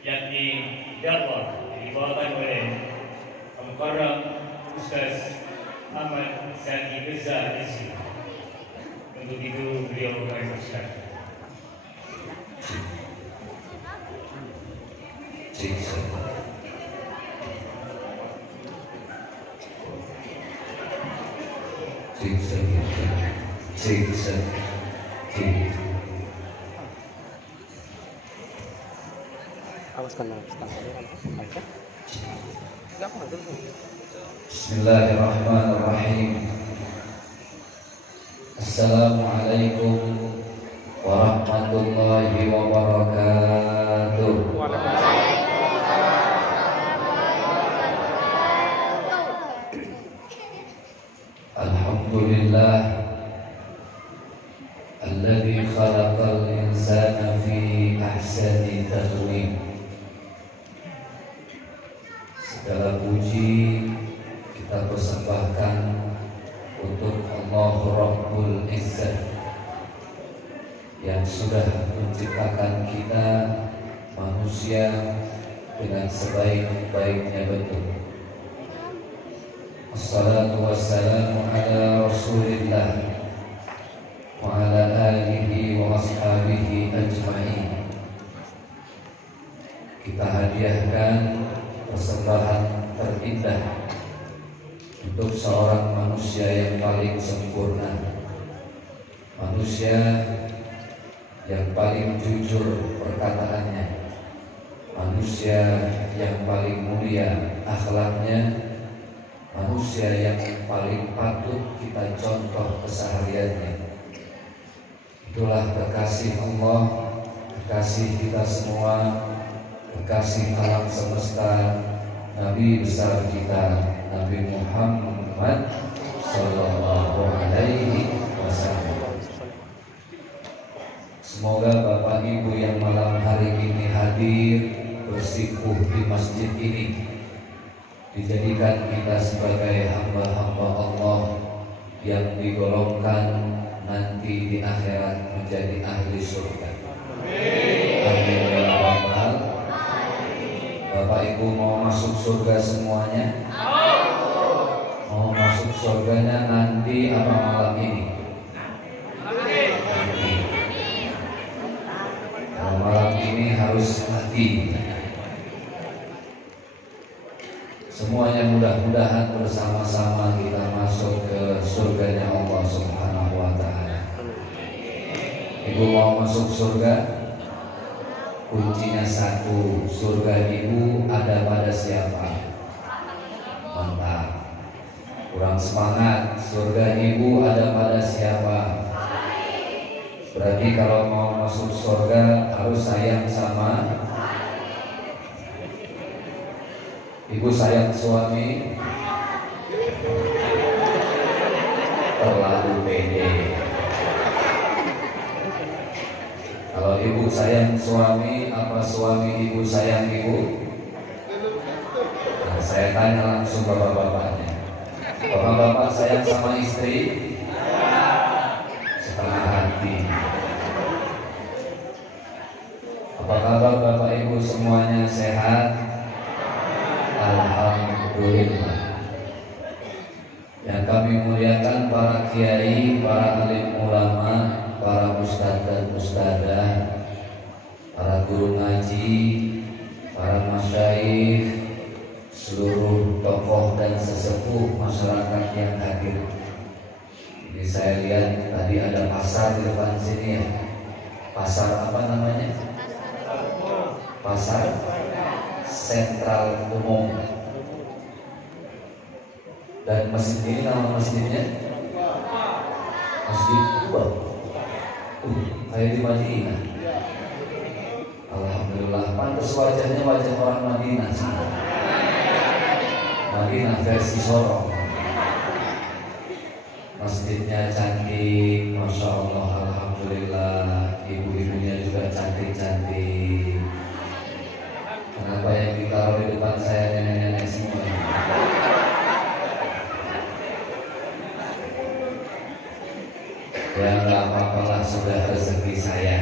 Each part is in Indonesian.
yakni dakwah dibawakan oleh Al-Mukarram Ustaz Ahmad Zaki Mirza Rizki. Untuk itu beliau kami persilakan. Bismillahirrahmanirrahim. Assalamualaikum warahmatullahi wabarakatuh. Alhamdulillah alladzi khalaqal insana fi ahsani taqwim. Segala puji kita persembahkan untuk Allah Rabbul Izzah yang sudah menciptakan kita manusia dengan sebaik-baiknya bentuk. Assalatu wassalamu ala Rasulillah wa ala alihi wa ashabihi ajma'in. Kita hadiahkan persembahan terindah untuk seorang manusia yang paling sempurna, manusia yang paling jujur perkataannya, manusia yang paling mulia akhlaknya, manusia yang paling patut kita contoh kesehariannya. Itulah kekasih Allah, kekasih kita semua, kekasih alam semesta, Nabi besar kita, Nabi Muhammad Sallallahu Alaihi Wasallam. Semoga Bapak Ibu yang malam hari ini hadir bersikuh di masjid ini dijadikan kita sebagai hamba-hamba Allah yang digolongkan nanti di akhirat menjadi ahli surga. Amin ya rabbal. Bapak Ibu mau masuk surga semuanya? Mau masuk surganya nanti apa malam ini? Nanti. Kalau malam ini harus nanti. Semuanya mudah-mudahan bersama-sama kita masuk ke surganya Allah Subhanahu wa Ta'ala. Ibu mau masuk surga? Kuncinya satu, surga ibu ada pada siapa? Mantap. Kurang semangat, surga ibu ada pada siapa? Berarti kalau mau masuk surga harus sayang sama ibu. Sayang suami? Terlalu pede. Kalau ibu sayang suami, apa suami ibu sayang ibu? Nah, saya tanya langsung bapak-bapaknya. Bapak-bapak sayang sama istri? Setengah hati. Apa kabar bapak ibu semuanya sehat? Alhamdulillah. Yang kami muliakan para kiai, para alim ulama, para ustadz dan ustadzah, para guru ngaji, para masyayikh, seluruh tokoh dan sesepuh masyarakat yang hadir. Ini saya lihat tadi ada pasar di depan sini ya. Pasar apa namanya? Pasar Sentral Umum. Dan masjid ini nama masjidnya Masjid Tua. Kayak di Madinah. Alhamdulillah, pantas wajahnya wajah orang Madinah sih. Madinah versi Sorong. Masjidnya cantik, masya Allah, alhamdulillah. Ibu-ibunya juga cantik-cantik. Kenapa yang ditaruh di depan saya nenek-nenek semua? Ya nggak apa-apalah, sudah rezeki saya.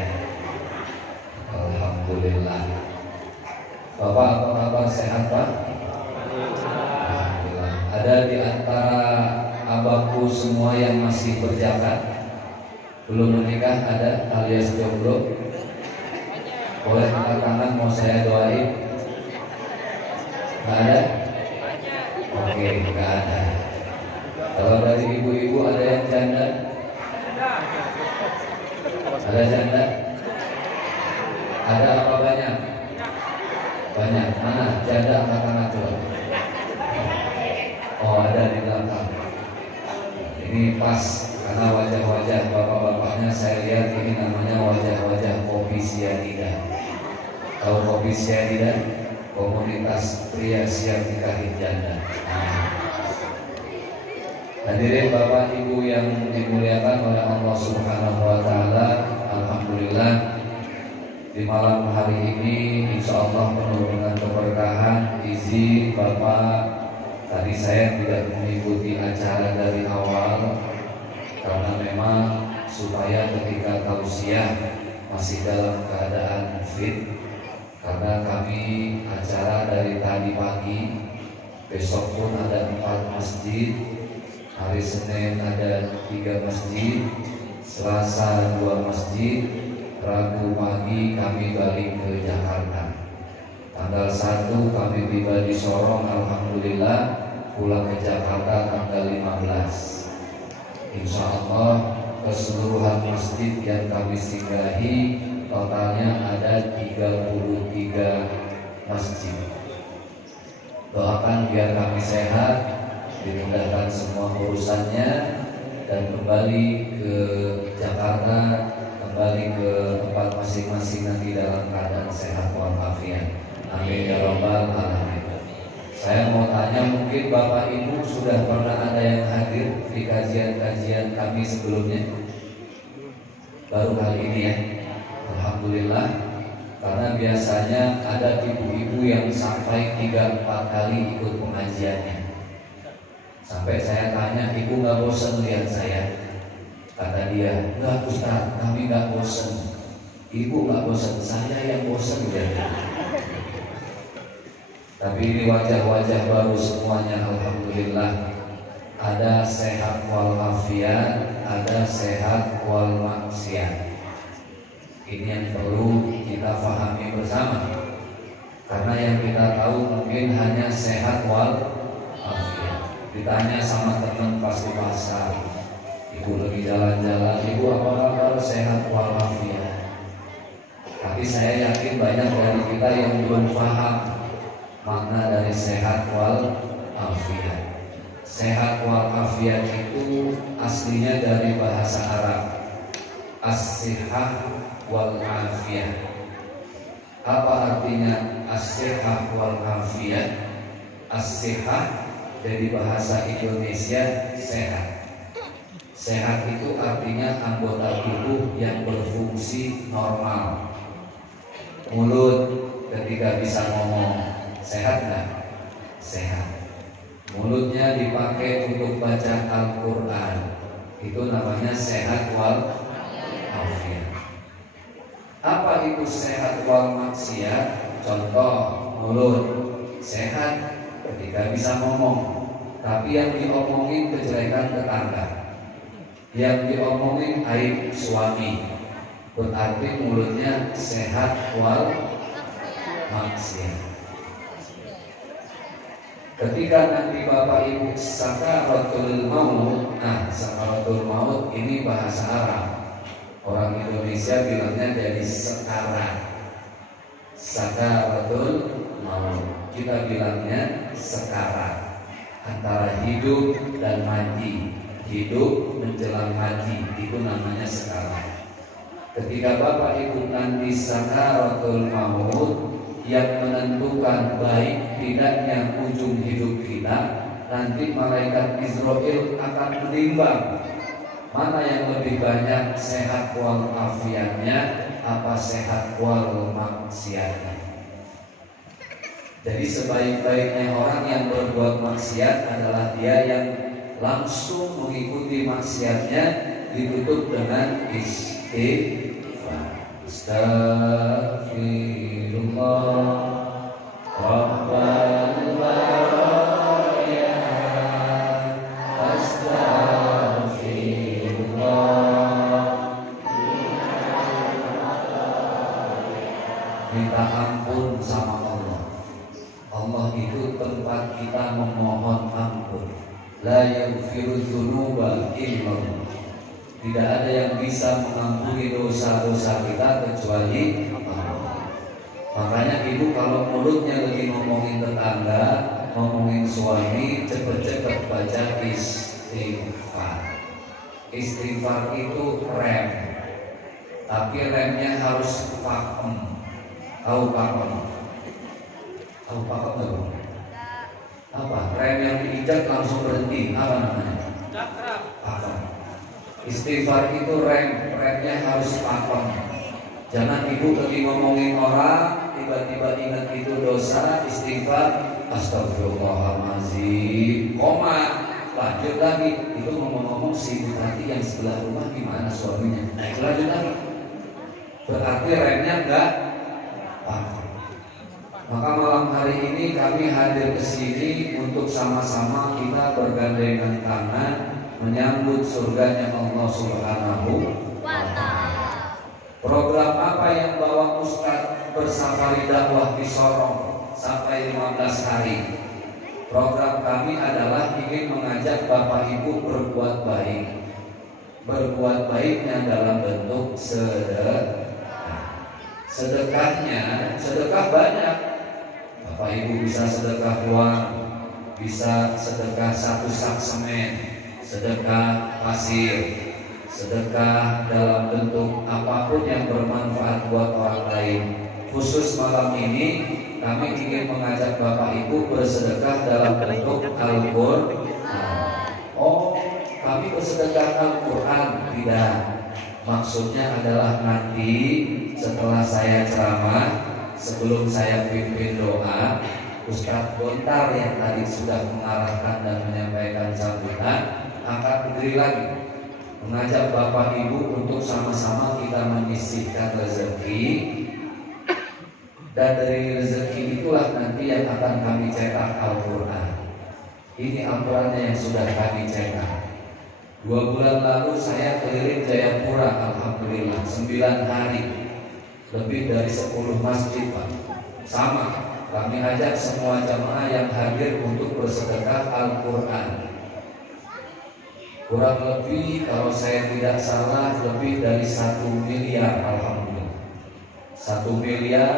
Alhamdulillah. Bapak apa kabar, sehat Pak? Alhamdulillah. Ada di antara abangku semua yang masih berjabat, belum menikah, ada alias jomblo? Boleh angkat tangan, mau saya doain? Nggak ada? Oke, nggak ada. Kalau dari ibu-ibu ada yang janda? Ada janda? Ada apa banyak? Banyak. Mana janda, angkat tangan coba. Oh, ada di belakang. Ini pas karena wajah-wajah bapak-bapaknya saya lihat ini namanya wajah-wajah kopi sianida. Tahu kopi sianida? Komunitas pria siap nikahin janda. Hadirin Bapak Ibu yang dimuliakan oleh Allah Subhanahu wa taala, alhamdulillah di malam hari ini insya Allah penuh dengan keberkahan. Izin Bapak, tadi saya tidak mengikuti acara dari awal karena memang supaya ketika tausiah masih dalam keadaan fit, karena kami acara dari tadi pagi, besok pun ada 4 masjid, hari Senin ada 3 masjid, Selasa 2 masjid, Rabu pagi kami balik ke Jakarta. Tanggal 1 kami tiba di Sorong, alhamdulillah, pulang ke Jakarta tanggal 15. Insya Allah keseluruhan masjid yang kami singgahi totalnya ada 33 masjid. Doakan biar kami sehat, dimudahkan semua urusannya, dan kembali ke Jakarta, kembali ke tempat masing-masing nanti dalam keadaan sehat walafiat. Amin ya rabbal alamin. Saya mau tanya, mungkin Bapak Ibu sudah pernah ada yang hadir di kajian-kajian kami sebelumnya? Baru kali ini ya. Alhamdulillah, karena biasanya ada ibu-ibu yang sampai 3-4 kali ikut pengajiannya. Sampai saya tanya, ibu gak bosan lihat saya? Kata dia, enggak Ustaz, kami gak bosan. Ibu gak bosan, saya yang bosan lihat. Tapi ini wajah-wajah baru semuanya, alhamdulillah. Ada sehat walafiat, ada sehat wal maksiat. Ini yang perlu kita pahami bersama. Karena yang kita tahu mungkin hanya sehat wal afiat. Ditanya sama teman pas di pasar, ibu lagi jalan-jalan, ibu apa kabar, sehat wal afiat. Tapi saya yakin banyak dari kita yang belum paham makna dari sehat wal afiat. Sehat wal afiat itu aslinya dari bahasa Arab, as-sihah wal afiyah. Apa artinya as-sihah wal afiyah? As-sihah dari bahasa Indonesia sehat. Sehat itu artinya anggota tubuh yang berfungsi normal. Mulut ketika bisa ngomong, sehat nggak? Sehat. Mulutnya dipakai untuk baca Al-Quran, itu namanya sehat wal afiat. Apa itu sehat wal maksiat? Contoh, mulut sehat ketika bisa ngomong, tapi yang diomongin kejelekan tetangga, yang diomongin aib suami, berarti mulutnya sehat wal maksiat. Ketika nanti Bapak Ibu sakaratul maut, sakaratul maut ini bahasa Arab. Orang Indonesia bilangnya jadi sekarat. Sakaratul maut, kita bilangnya sekarat. Antara hidup dan mati, hidup menjelang mati, itu namanya sekarat. Ketika Bapak Ibu nanti sakaratul maut, yang menentukan baik tidaknya ujung hidup kita, nanti malaikat Israel akan menimbang mana yang lebih banyak sehat wal afiatnya, apa sehat wal maksiatnya. Jadi sebaik-baiknya orang yang berbuat maksiat adalah dia yang langsung mengikuti maksiatnya ditutup dengan istighfar. Astagfirullah, ampun sama Allah. Allah itu tempat kita memohon ampun. La yaghfiru dzunuba illallah. Tidak ada yang bisa mengampuni dosa-dosa kita kecuali Allah. Makanya ibu kalau mulutnya lagi ngomongin tetangga, ngomongin suami, cepet-cepet baca istighfar. Istighfar itu rem, tapi remnya harus pakem. Tahu pakem? Tahu pakem nggak? Apa? Rem yang diinjak langsung berhenti. Apa namanya? Pakem. Istighfar itu remnya harus pakem. Jangan ibu lagi ngomongin orang, tiba-tiba ingat itu dosa, istighfar, astagfirullahaladzim, koma, lanjut lagi. Itu ngomong-ngomong si ibu tadi yang sebelah rumah gimana suaminya? Nah itu lanjut lagi. Berarti remnya enggak pakem. Maka malam hari ini kami hadir ke sini untuk sama-sama kita bergandengan tangan menyambut surganya Allah Subhanahu wa Ta'ala. Program apa yang bawa Ustadz bersafari dakwah di Sorong sampai 15 hari? Program kami adalah ingin mengajak Bapak Ibu berbuat baik. Berbuat baiknya dalam bentuk sedekah. Sedekah banyak. Bapak Ibu bisa sedekah uang, bisa sedekah 1 sak semen, sedekah pasir, sedekah dalam bentuk apapun yang bermanfaat buat orang lain. Khusus malam ini kami ingin mengajak Bapak Ibu bersedekah dalam bentuk Al-Qur'an. Oh, kami bersedekah Al-Qur'an? Tidak. Maksudnya adalah nanti setelah saya ceramah, sebelum saya pimpin doa, Ustadz Bontar yang tadi sudah mengarahkan dan menyampaikan sambutan akan berdiri lagi mengajak Bapak Ibu untuk sama-sama kita menyisihkan rezeki, dan dari rezeki itulah nanti yang akan kami cetak Al-Qur'an. Ini Al-Qur'annya yang sudah kami cetak. 2 bulan lalu saya keliling Jayapura, alhamdulillah 9 hari, lebih dari 10 masjid Pak. Sama, kami ajak semua jamaah yang hadir untuk bersedekah Al-Qur'an. Kurang lebih kalau saya tidak salah lebih dari 1 miliar, alhamdulillah. 1 miliar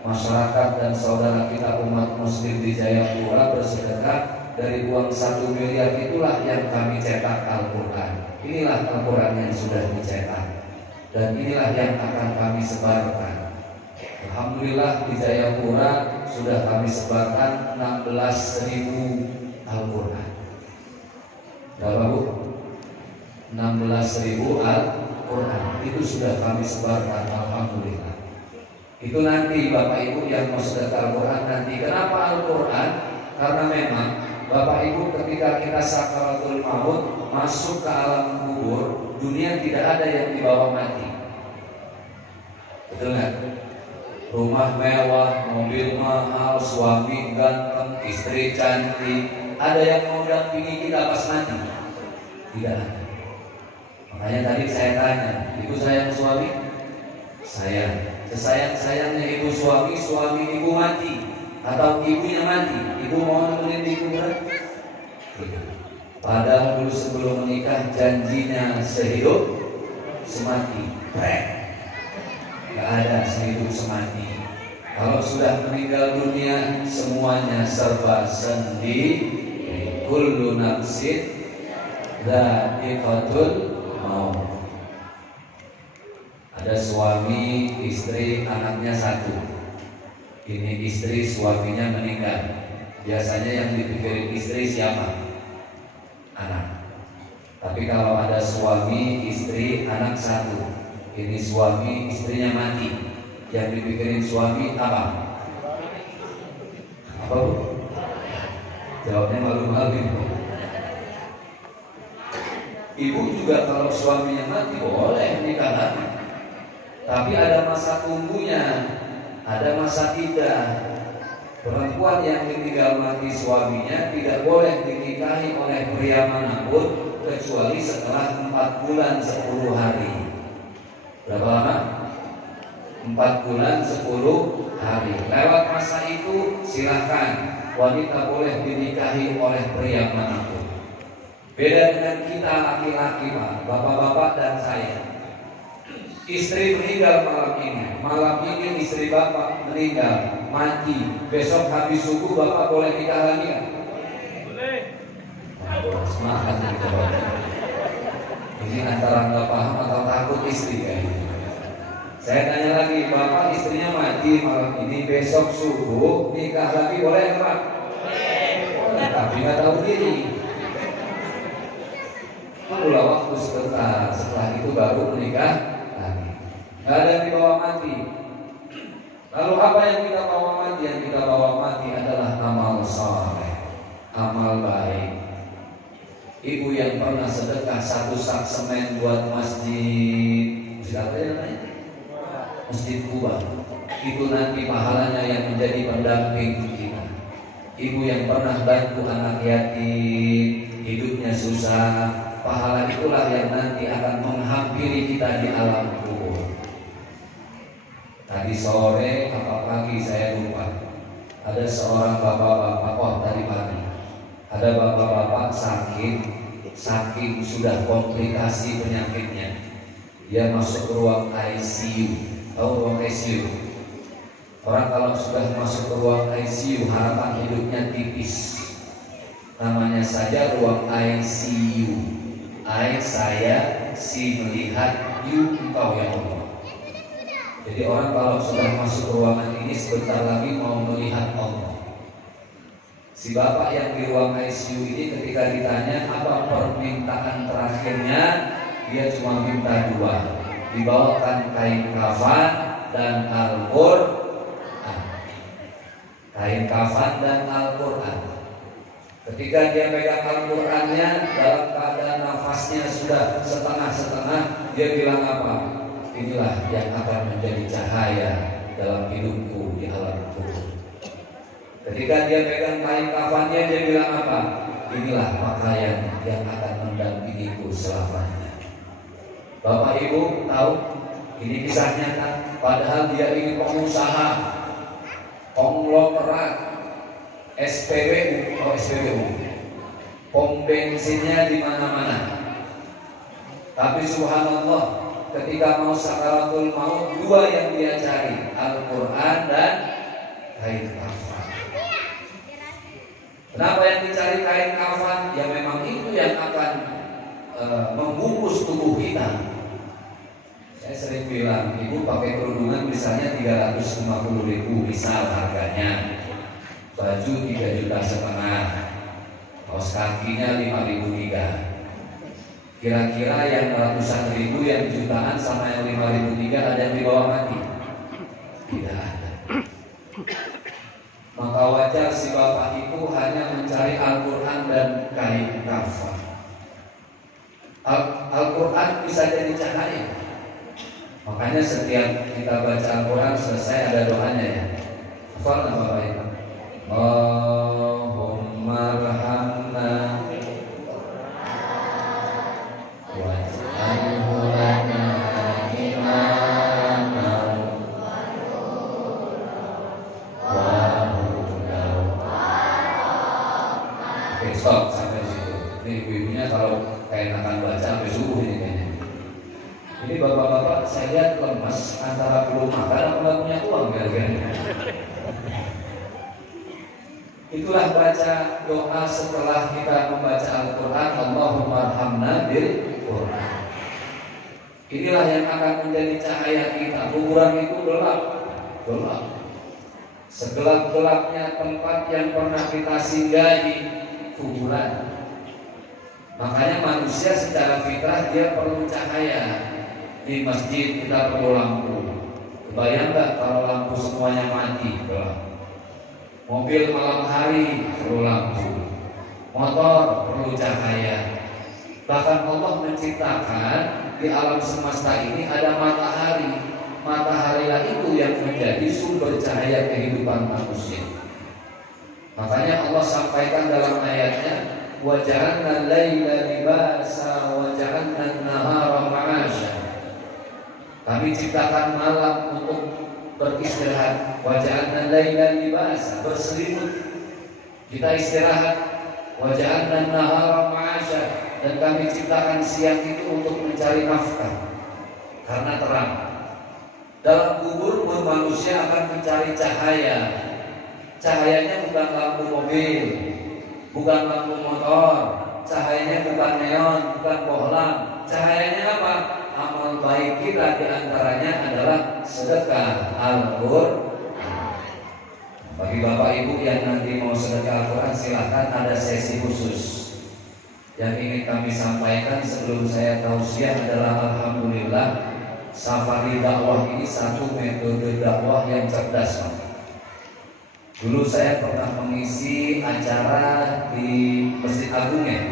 masyarakat dan saudara kita umat muslim di Jayapura bersedekah. Dari uang 1 miliar itulah yang kami cetak Al-Qur'an. Inilah Al-Qur'an yang sudah dicetak, dan inilah yang akan kami sebarkan. Alhamdulillah di Jayapura sudah kami sebarkan 16.000 Al-Qur'an. Berapa Bu? 16.000 Al-Qur'an. Itu sudah kami sebarkan, alhamdulillah. Itu nanti Bapak Ibu yang mau sedekah Al-Qur'an nanti. Kenapa Al-Qur'an? Karena memang Bapak Ibu ketika kita sakaratul maut masuk ke alam kubur, dunia tidak ada yang dibawa mati. Betul nggak? Rumah mewah, mobil mahal, suami ganteng, istri cantik, ada yang mau dampingi kita pas mati? Tidak ada. Makanya tadi saya tanya, ibu sayang suami? Sayang. Sesayang-sayangnya ibu suami, suami ibu mati, atau ibunya mati, ibu mau nemenin di kuburan? Padahal dulu sebelum menikah janjinya sehidup semati. Gak ada sehidup semati. Kalau sudah meninggal dunia semuanya serba sendiri. Kullu nafsin dha'iqatul maut. Ada suami, istri, anaknya 1. Ini istri, suaminya meninggal. Biasanya yang dipikirin istri siapa? Anak. Tapi kalau ada suami, istri, anak 1, ini suami, istrinya mati, yang dipikirin suami apa? Apa Bu? Jawabnya malu-malu. Ibu juga kalau suaminya mati boleh nikah lagi, tapi ada masa tunggunya, ada masa iddah. Perempuan yang ditinggal mati suaminya tidak boleh dinikahi oleh pria manapun kecuali setelah 4 bulan 10 hari. Berapa lama? 4 4 bulan 10 hari. Lewat masa itu silahkan wanita boleh dinikahi oleh pria manapun. Beda dengan kita laki-laki, Pak, bapak-bapak dan saya. Istri meninggal malam ini istri bapak meninggal, mati. Besok habis subuh bapak boleh nikah lagi kan? Boleh. Semangat gitu bapak. Ini antara nggak paham atau takut istri kayaknya. Saya tanya lagi, bapak istrinya mati malam ini, besok subuh nikah lagi boleh Pak? Boleh. Tapi nggak tahu diri. Tunggulah waktu sebentar, setelah itu baru menikah lagi. Nggak ada yang dibawa mati. Lalu apa yang kita bawa mati? Yang kita bawa mati adalah amal saleh, amal baik. Ibu yang pernah sedekah 1 sak semen buat masjid, apa namanya? Masjid Kuba, itu nanti pahalanya yang menjadi pendamping kita. Ibu yang pernah bantu anak yatim, hidupnya susah, pahala itulah yang nanti akan menghampiri kita di alam kubur. Tadi sore apa pagi saya lupa, ada seorang bapak-bapak, tadi pagi ada bapak-bapak saking sudah komplikasi penyakitnya, dia masuk ke ruang ICU. Tahu ruang ICU? Orang kalau sudah masuk ke ruang ICU harapan hidupnya tipis. Namanya saja ruang ICU. I saya, si melihat, you engkau ya Allah. Jadi orang kalau sudah masuk ke ruangan ini sebentar lagi mau melihat Allah. Si bapak yang di ruang ICU ini ketika ditanya apa permintaan terakhirnya, dia cuma minta 2. Dibawakan kain kafan dan Al-Quran. Kain kafan dan Al-Quran. Ketika dia pegang Al-Qurannya, dalam keadaan nafasnya sudah setengah-setengah, dia bilang apa? Inilah yang akan menjadi cahaya dalam hidupku di alam kubur. Ketika dia pegang kain kafannya, dia bilang apa? Inilah pakaian yang akan mendampingiku selamanya. Bapak Ibu tahu, ini kisah nyata. Padahal dia ini pengusaha, konglomerat, SPBU, pom bensinnya di mana-mana. Tapi subhanallah, ketika mau sakaratul maut, 2 yang dia cari, Al-Quran dan kain kafan. Kenapa yang dicari kain kafan? Ya memang itu yang akan membungkus tubuh kita. Saya sering bilang, ibu pakai kerudungan misalnya 350.000 misal harganya, baju 3,5 juta, kaos kakinya 5.300. Kira-kira yang ratusan ribu, yang jutaan sama yang 5.300 ada yang dibawa mati? Tidak ada. Maka wajar si bapak itu hanya mencari Al-Quran dan kain kafan. Al-Quran bisa jadi cahaya. Makanya setiap kita baca Al-Quran selesai ada doanya ya. Hafal nggak Bapak Ibu? Allahumma rahamna waj'alhu lana imaman wa hudan. Oke, stop sampai situ. Ini ibu-ibunya kalau keenakan baca sampai subuh ini kayaknya. Ini bapak-bapak saya lihat lemas, antara belum makan atau nggak punya uang kira-kira. Itulah baca doa setelah kita membaca Al-Quran, Allahumma arhamna bil Quran. Inilah yang akan menjadi cahaya kita. Kuburan itu gelap. Segelap-gelapnya tempat yang pernah kita singgahi, kuburan. Makanya manusia secara fitrah dia perlu cahaya. Di masjid kita perlu lampu. Kebayang nggak kalau lampu semuanya mati? Mobil malam hari perlu lampu, motor perlu cahaya. Bahkan Allah menciptakan di alam semesta ini ada matahari. Mataharilah itu yang menjadi sumber cahaya kehidupan manusia. Makanya Allah sampaikan dalam ayatnya, wa ja'alna al-laila libasa wa ja'alna an-nahara ma'asya. Kami ciptakan malam untuk beristirahat. Wa ja'alna laila libasa, berselimut. Kita istirahat. Wa ja'alna nahara ma'asya, dan kami ciptakan siang itu untuk mencari nafkah karena terang. Dalam kubur pun manusia akan mencari cahaya. Cahayanya bukan lampu mobil, bukan lampu motor, cahayanya bukan neon, bukan bohlam. Cahayanya apa? Amal baik kita, diantaranya adalah sedekah Al-Qur'an. Bagi Bapak Ibu yang nanti mau sedekah Al-Quran, silahkan, ada sesi khusus. Yang ingin kami sampaikan sebelum saya tausiah adalah alhamdulillah, safari dakwah ini satu metode dakwah yang cerdas, Pak. Dulu saya pernah mengisi acara di Masjid Agung, ya,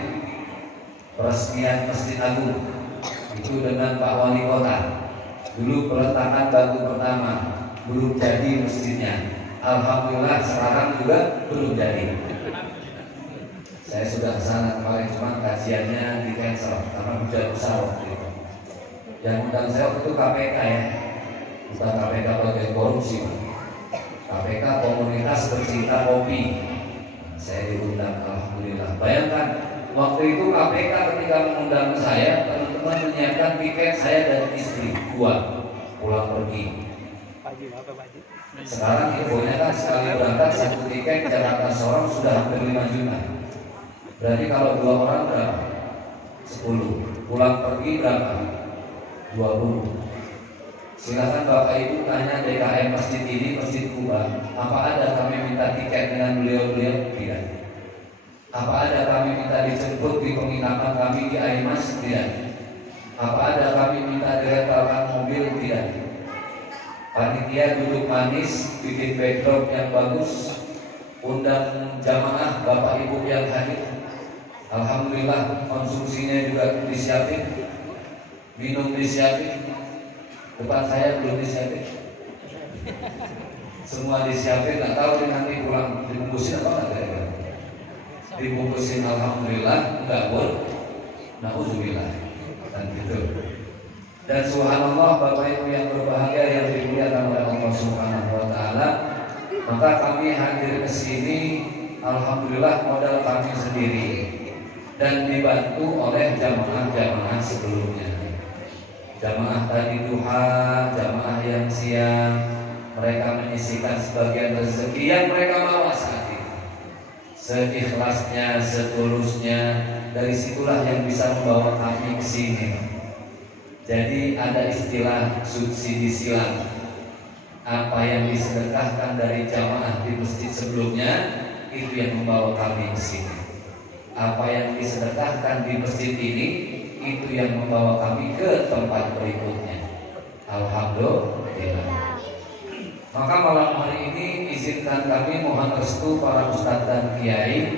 peresmian Masjid Agung itu dengan Pak Wali Kota. Dulu peletakan batu pertama, belum jadi masjidnya. Alhamdulillah sekarang juga belum jadi. Saya sudah kesana kemarin, cuma kajiannya di cancel karena hujan besar waktu itu. Yang undang saya waktu itu KPK, ya, bukan KPK bagian korupsi, KPK komunitas pecinta kopi. Saya diundang, alhamdulillah. Bayangkan waktu itu KPK ketika mengundang saya, teman-teman menyiapkan tiket saya dan istri dua pulang pergi. Sekarang infonya kan sekali berangkat satu tiket Jakarta Sorong sudah hampir 5 juta. Berarti kalau 2 orang berapa? 10. Pulang pergi berapa? 20. Silakan Bapak Ibu tanya DKM masjid ini, Masjid Kuba, apa ada kami minta tiket dengan beliau-beliau? Tidak. Apa ada kami minta dijemput di penginapan kami di Aimas? Tidak. Apa ada kami minta direntalkan mobil? Tidak. Panitia duduk manis, bikin backdrop yang bagus, undang jamaah Bapak Ibu yang hadir. Alhamdulillah konsumsinya juga disiapin, minum disiapin. Depan saya belum disiapin, semua disiapin. Nggak tahu nanti pulang dibungkusin apa enggak? Dibungkusin, alhamdulillah. Enggak pun, nauzubillah, dan gitu. Dan subhanallah, Bapak Ibu yang berbahagia yang dimuliakan oleh Allah Subhanahu wa taala, maka kami hadir ke sini alhamdulillah modal kami sendiri dan dibantu oleh jamaah-jamaah sebelumnya. Jamaah tadi duha, jamaah yang siang, mereka menyisihkan sebagian rezeki yang mereka bawa saat itu. Seikhlasnya, setulusnya, dari situlah yang bisa membawa kami ke sini. Jadi ada istilah subsidi silang. Apa yang disedekahkan dari jamaah di masjid sebelumnya, itu yang membawa kami ke sini. Apa yang disedekahkan di masjid ini, itu yang membawa kami ke tempat berikutnya. Alhamdulillah. Maka malam hari ini izinkan kami mohon restu para ustadz dan kiai.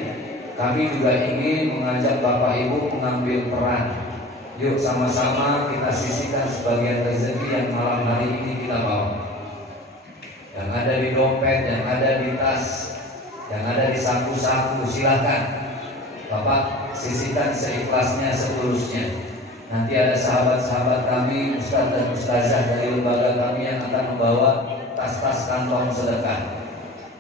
Kami juga ingin mengajak Bapak Ibu mengambil peran. Yuk sama-sama kita sisihkan sebagian rezeki yang malam hari ini kita bawa. Yang ada di dompet, yang ada di tas, yang ada di saku-saku, silakan Bapak sisihkan seikhlasnya, setulusnya. Nanti ada sahabat-sahabat kami, ustadz dan ustazah dari lembaga kami yang akan membawa tas-tas kantong sedekah.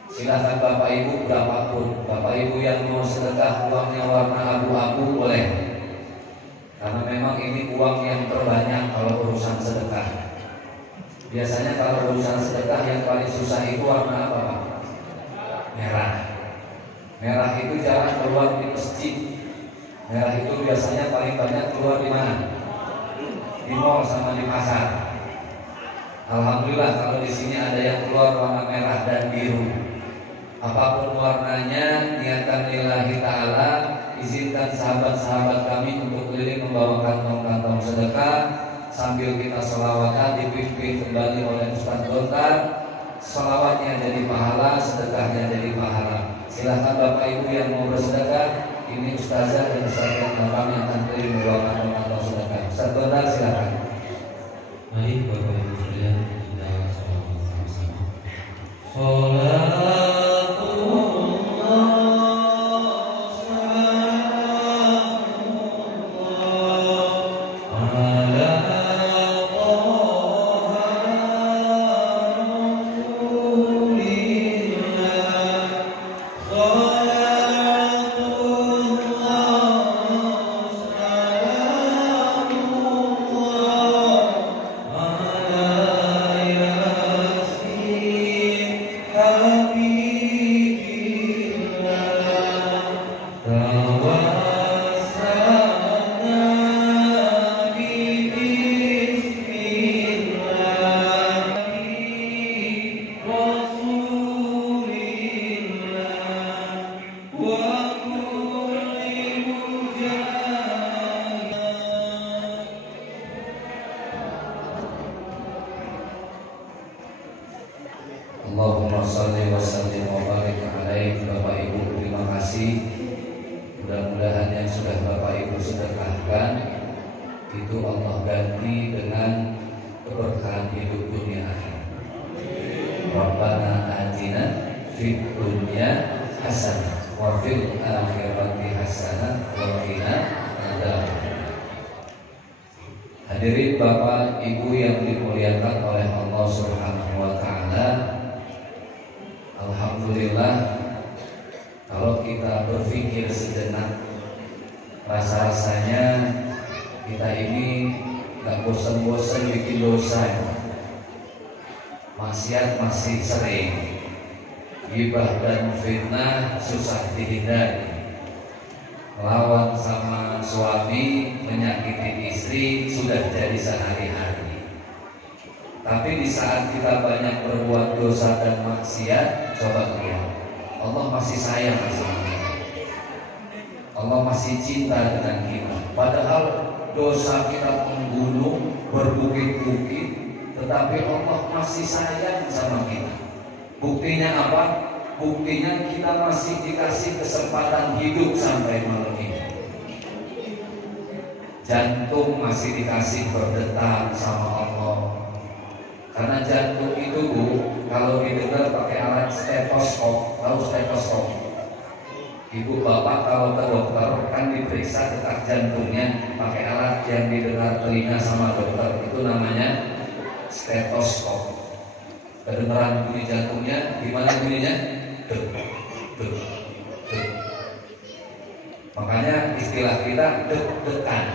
Silakan Bapak Ibu berapapun. Bapak Ibu yang mau sedekah uangnya warna abu-abu boleh. Karena memang ini uang yang terbanyak kalau urusan sedekah. Biasanya kalau urusan sedekah yang paling susah itu warna apa, Pak? Merah. Merah itu jarang keluar di masjid. Merah itu biasanya paling banyak keluar di mana? Di mall sama di pasar. Alhamdulillah kalau di sini ada yang keluar warna merah dan biru. Apapun warnanya, niatkan lillahi ta'ala. Izinkan sahabat-sahabat kami untuk keliling membawa kantong-kantong sedekah sambil kita sholawatan dipimpin kembali oleh Ustaz Gontar. Sholawatnya jadi pahala, sedekahnya jadi pahala. Silahkan Bapak Ibu yang mau bersedekah. Ini Ustazah dan Ustaz yang kami akan keliling membawa kantong-kantong sedekah. Ustaz Gontar silahkan. Mari Bapak Ibu sekalian kita sholawat sama-sama. Sholat itu Allah ganti dengan keberkahan hidup dunia akhirat. Rabbana atina fid dunya hasanah wa fil akhirati hasanah wa qina adzabannar. Hadirin Bapak Ibu yang dimuliakan oleh Allah Subhanahu wa taala, alhamdulillah kalau kita berpikir sejenak, rasa-rasanya kita ini gak bosan-bosan bikin dosa. Maksiat masih sering, ghibah dan fitnah susah dihindari, melawan sama suami, menyakiti istri sudah jadi sehari-hari. Tapi di saat kita banyak berbuat dosa dan maksiat, coba lihat, Allah masih sayang sama kita, Allah masih cinta dengan kita. Padahal dosa kita menggunung, berbukit-bukit, tetapi Allah masih sayang sama kita. Buktinya apa? Buktinya kita masih dikasih kesempatan hidup sampai malam ini. Jantung masih dikasih berdetak sama Allah. Karena jantung itu Bu, kalau didengar pakai alat stetoskop, tahu stetoskop? Ibu bapak kalau ke dokter kan diperiksa detak jantungnya pakai alat yang didengar telinga sama dokter, itu namanya stetoskop. Kedengaran bunyi jantungnya, gimana bunyinya? Dek, dek, dek. Makanya istilah kita deg-degan.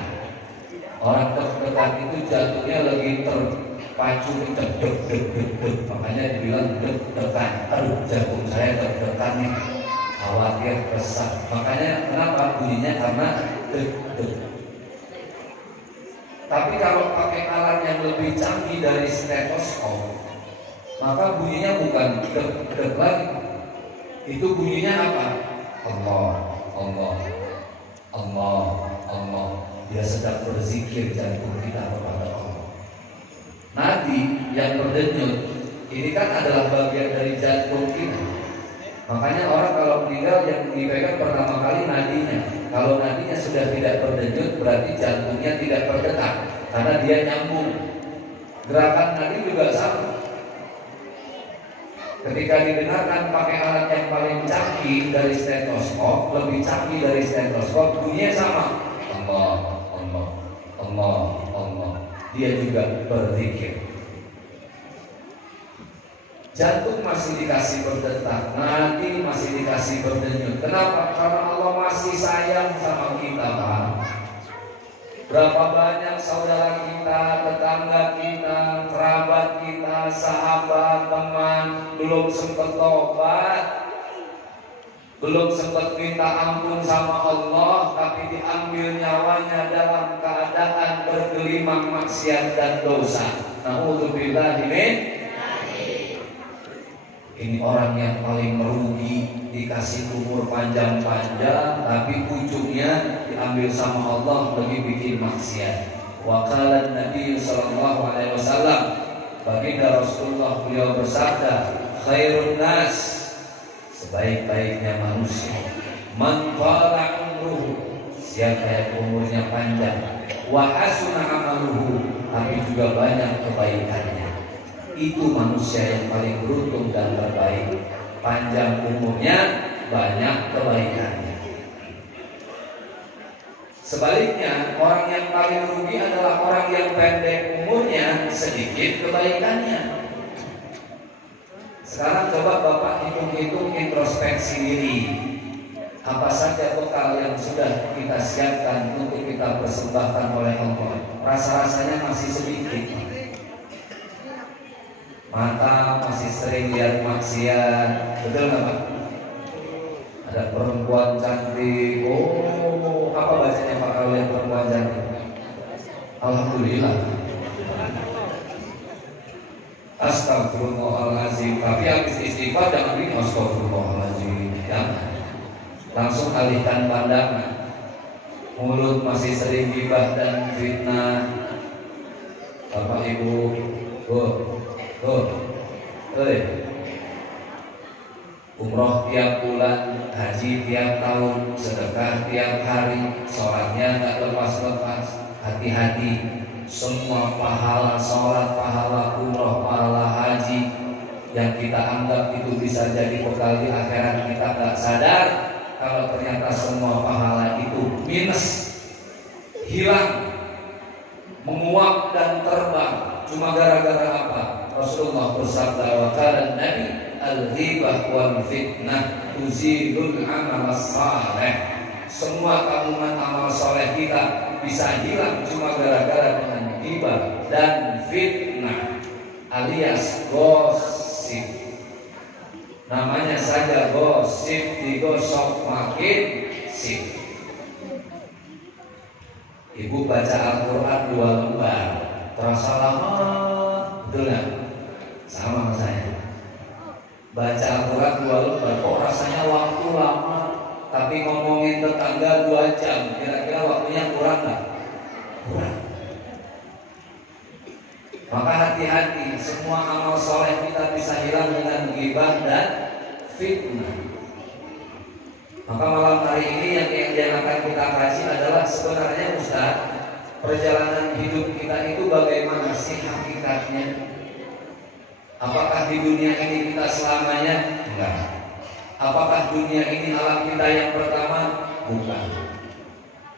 Orang deg-degan itu jantungnya lagi terpacu deg, deg, deg, deg, deg. Makanya dibilang deg-degan. Aduh, jantung saya deg-degan nih, khawatir, resah. Makanya kenapa bunyinya? Karena deg-deg. Tapi kalau pakai alat yang lebih canggih dari stetoskop, maka bunyinya bukan deg-deg lagi. Itu bunyinya apa? Allah, Allah, Allah, Allah. Dia sedang berzikir jantung kita kepada Allah. Nadi yang berdenyut ini kan adalah bagian dari jantung kita. Makanya orang kalau meninggal yang dipegang pertama kali nadinya. Kalau nadinya sudah tidak berdenyut, berarti jantungnya tidak berdetak, karena dia nyambung. Gerakan nadi juga sama. Ketika didengarkan pakai alat yang paling canggih dari stetoskop, lebih canggih dari stetoskop, bunyinya sama. Allah, Allah, Allah, Allah. Dia juga berzikir. Jantung masih dikasih berdetak, nadi masih dikasih berdenyut. Kenapa? Karena Allah masih sayang sama kita, Pak. Berapa banyak saudara kita, tetangga kita, kerabat kita, sahabat, teman belum sempat tobat, belum sempat minta ampun sama Allah, tapi diambil nyawanya dalam keadaan bergelimang maksiat dan dosa. Na'udzubillah min. Ini orang yang paling merugi, dikasih umur panjang-panjang, tapi ujungnya diambil sama Allah, lebih bikin maksiat. Wa qala Nabi sallallahu alaihi wasallam, baginda Rasulullah beliau bersabda, khairun nas, sebaik-baiknya manusia, man qala umruhu, siapa yang umurnya panjang, wa hasuna amaluhu, tapi juga banyak kebaikannya. Itu manusia yang paling beruntung dan terbaik. Panjang umurnya, banyak kebaikannya. Sebaliknya, orang yang paling rugi adalah orang yang pendek umurnya, sedikit kebaikannya. Sekarang coba Bapak hitung-hitung, introspeksi diri. Apa saja bekal yang sudah kita siapkan untuk kita persembahkan oleh Allah? Rasa-rasanya masih sedikit. Mata masih sering lihat maksiat, betul nggak Pak? Ada perempuan cantik, oh apa bacanya Pak kalau lihat perempuan cantik? Alhamdulillah. Astagfirullahaladzim. Tapi habis istighfar jangan bilang astagfirullahaladzim, jangan. Langsung alihkan pandangan. Mulut masih sering gibah dan fitnah. Bapak Ibu, umroh tiap bulan, haji tiap tahun, sedekah tiap hari, sholatnya nggak lepas-lepas. hati-hati. Semua pahala sholat, pahala umroh, pahala haji yang kita anggap itu bisa jadi bekal di akhirat, kita nggak sadar kalau ternyata semua pahala itu minus, hilang, menguap dan terbang. Cuma gara-gara apa? Rasulullah bersabda, wa qala Nabi al-ghibah wal fitnah tuzilul amal saleh. Semua tabungan amal soleh kita bisa hilang cuma gara-gara dengan ghibah dan fitnah alias gosip. Namanya saja gosip, digosok makin sip. Ibu baca Al-Quran 2 lembar terasa lama, betul nggak? Sama saya. Baca Al-Quran 2 lembar kok rasanya waktu lama, tapi ngomongin tetangga 2 jam, kira-kira waktunya kurang nggak? Kurang. Maka hati-hati, semua amal soleh kita bisa hilang dengan ghibah dan fitnah. Maka malam hari ini yang akan kita kaji adalah sebenarnya Ustaz, perjalanan hidup kita itu bagaimana sih hakikatnya? Apakah di dunia ini kita selamanya? Enggak. Apakah dunia ini alam kita yang pertama? Bukan.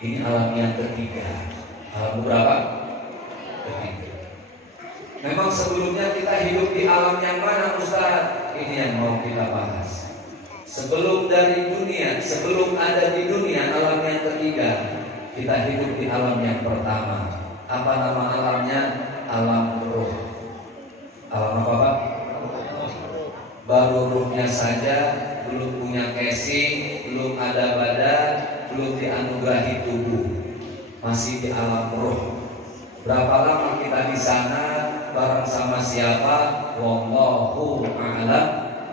Ini alam yang ketiga. Alam berapa? Ketiga. Memang sebelumnya kita hidup di alam yang mana Ustaz? Ini yang mau kita bahas. Sebelum dari dunia, sebelum ada di dunia alam yang ketiga, kita hidup di alam yang pertama. Apa nama alamnya? Alam ruh. Alam apa Pak? Baru ruhnya saja belum punya casing, belum ada badan, belum dianugerahi tubuh, masih di alam ruh. Berapa lama kita di sana? Bareng sama siapa? Wallahu a'lam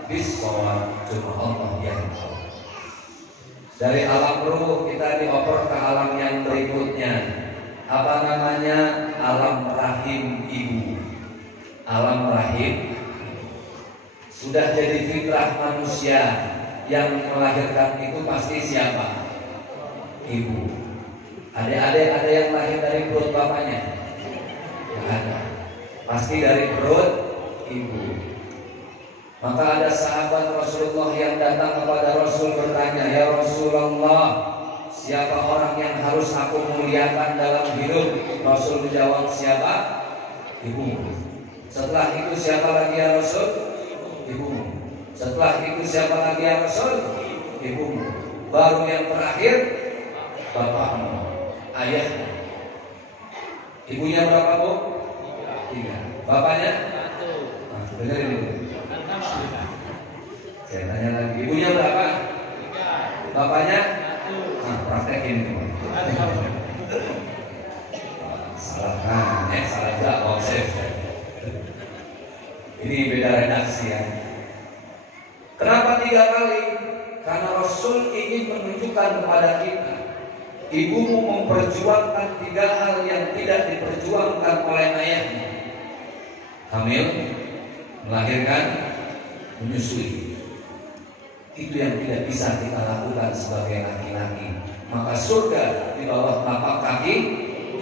bishawab. Cuma Allah yang tahu. Dari alam ruh kita dioper ke alam yang berikutnya. Apa namanya? Alam rahim ibu. Alam rahim sudah jadi fitrah manusia, yang melahirkan itu pasti siapa? Ibu. Adik-adik ada yang lahir dari perut bapaknya? Tidak ada. Pasti dari perut ibu. Maka ada sahabat Rasulullah yang datang kepada Rasul bertanya, ya Rasulullah, siapa orang yang harus aku muliakan dalam hidup? Rasul menjawab, siapa? Ibu. Setelah itu siapa lagi ya Rasul? Ibumu. Setelah itu siapa lagi ya Rasul? Ibumu. Baru yang terakhir bapakmu, ayahmu. Ibunya berapa Bu? 3. Bapaknya? 1. Nah, dengerin dulu. Saya tanya lagi, ibunya berapa? 3. Bapaknya? 1. Nah, praktekin itu. Salah kan? Salah jawab saya. Ini beda redaksi ya. Kenapa 3 kali? Karena Rasul ingin menunjukkan kepada kita, ibumu memperjuangkan 3 hal yang tidak diperjuangkan oleh ayahmu. Hamil, melahirkan, menyusui. Itu yang tidak bisa kita lakukan sebagai laki-laki. Maka surga di bawah tapak kaki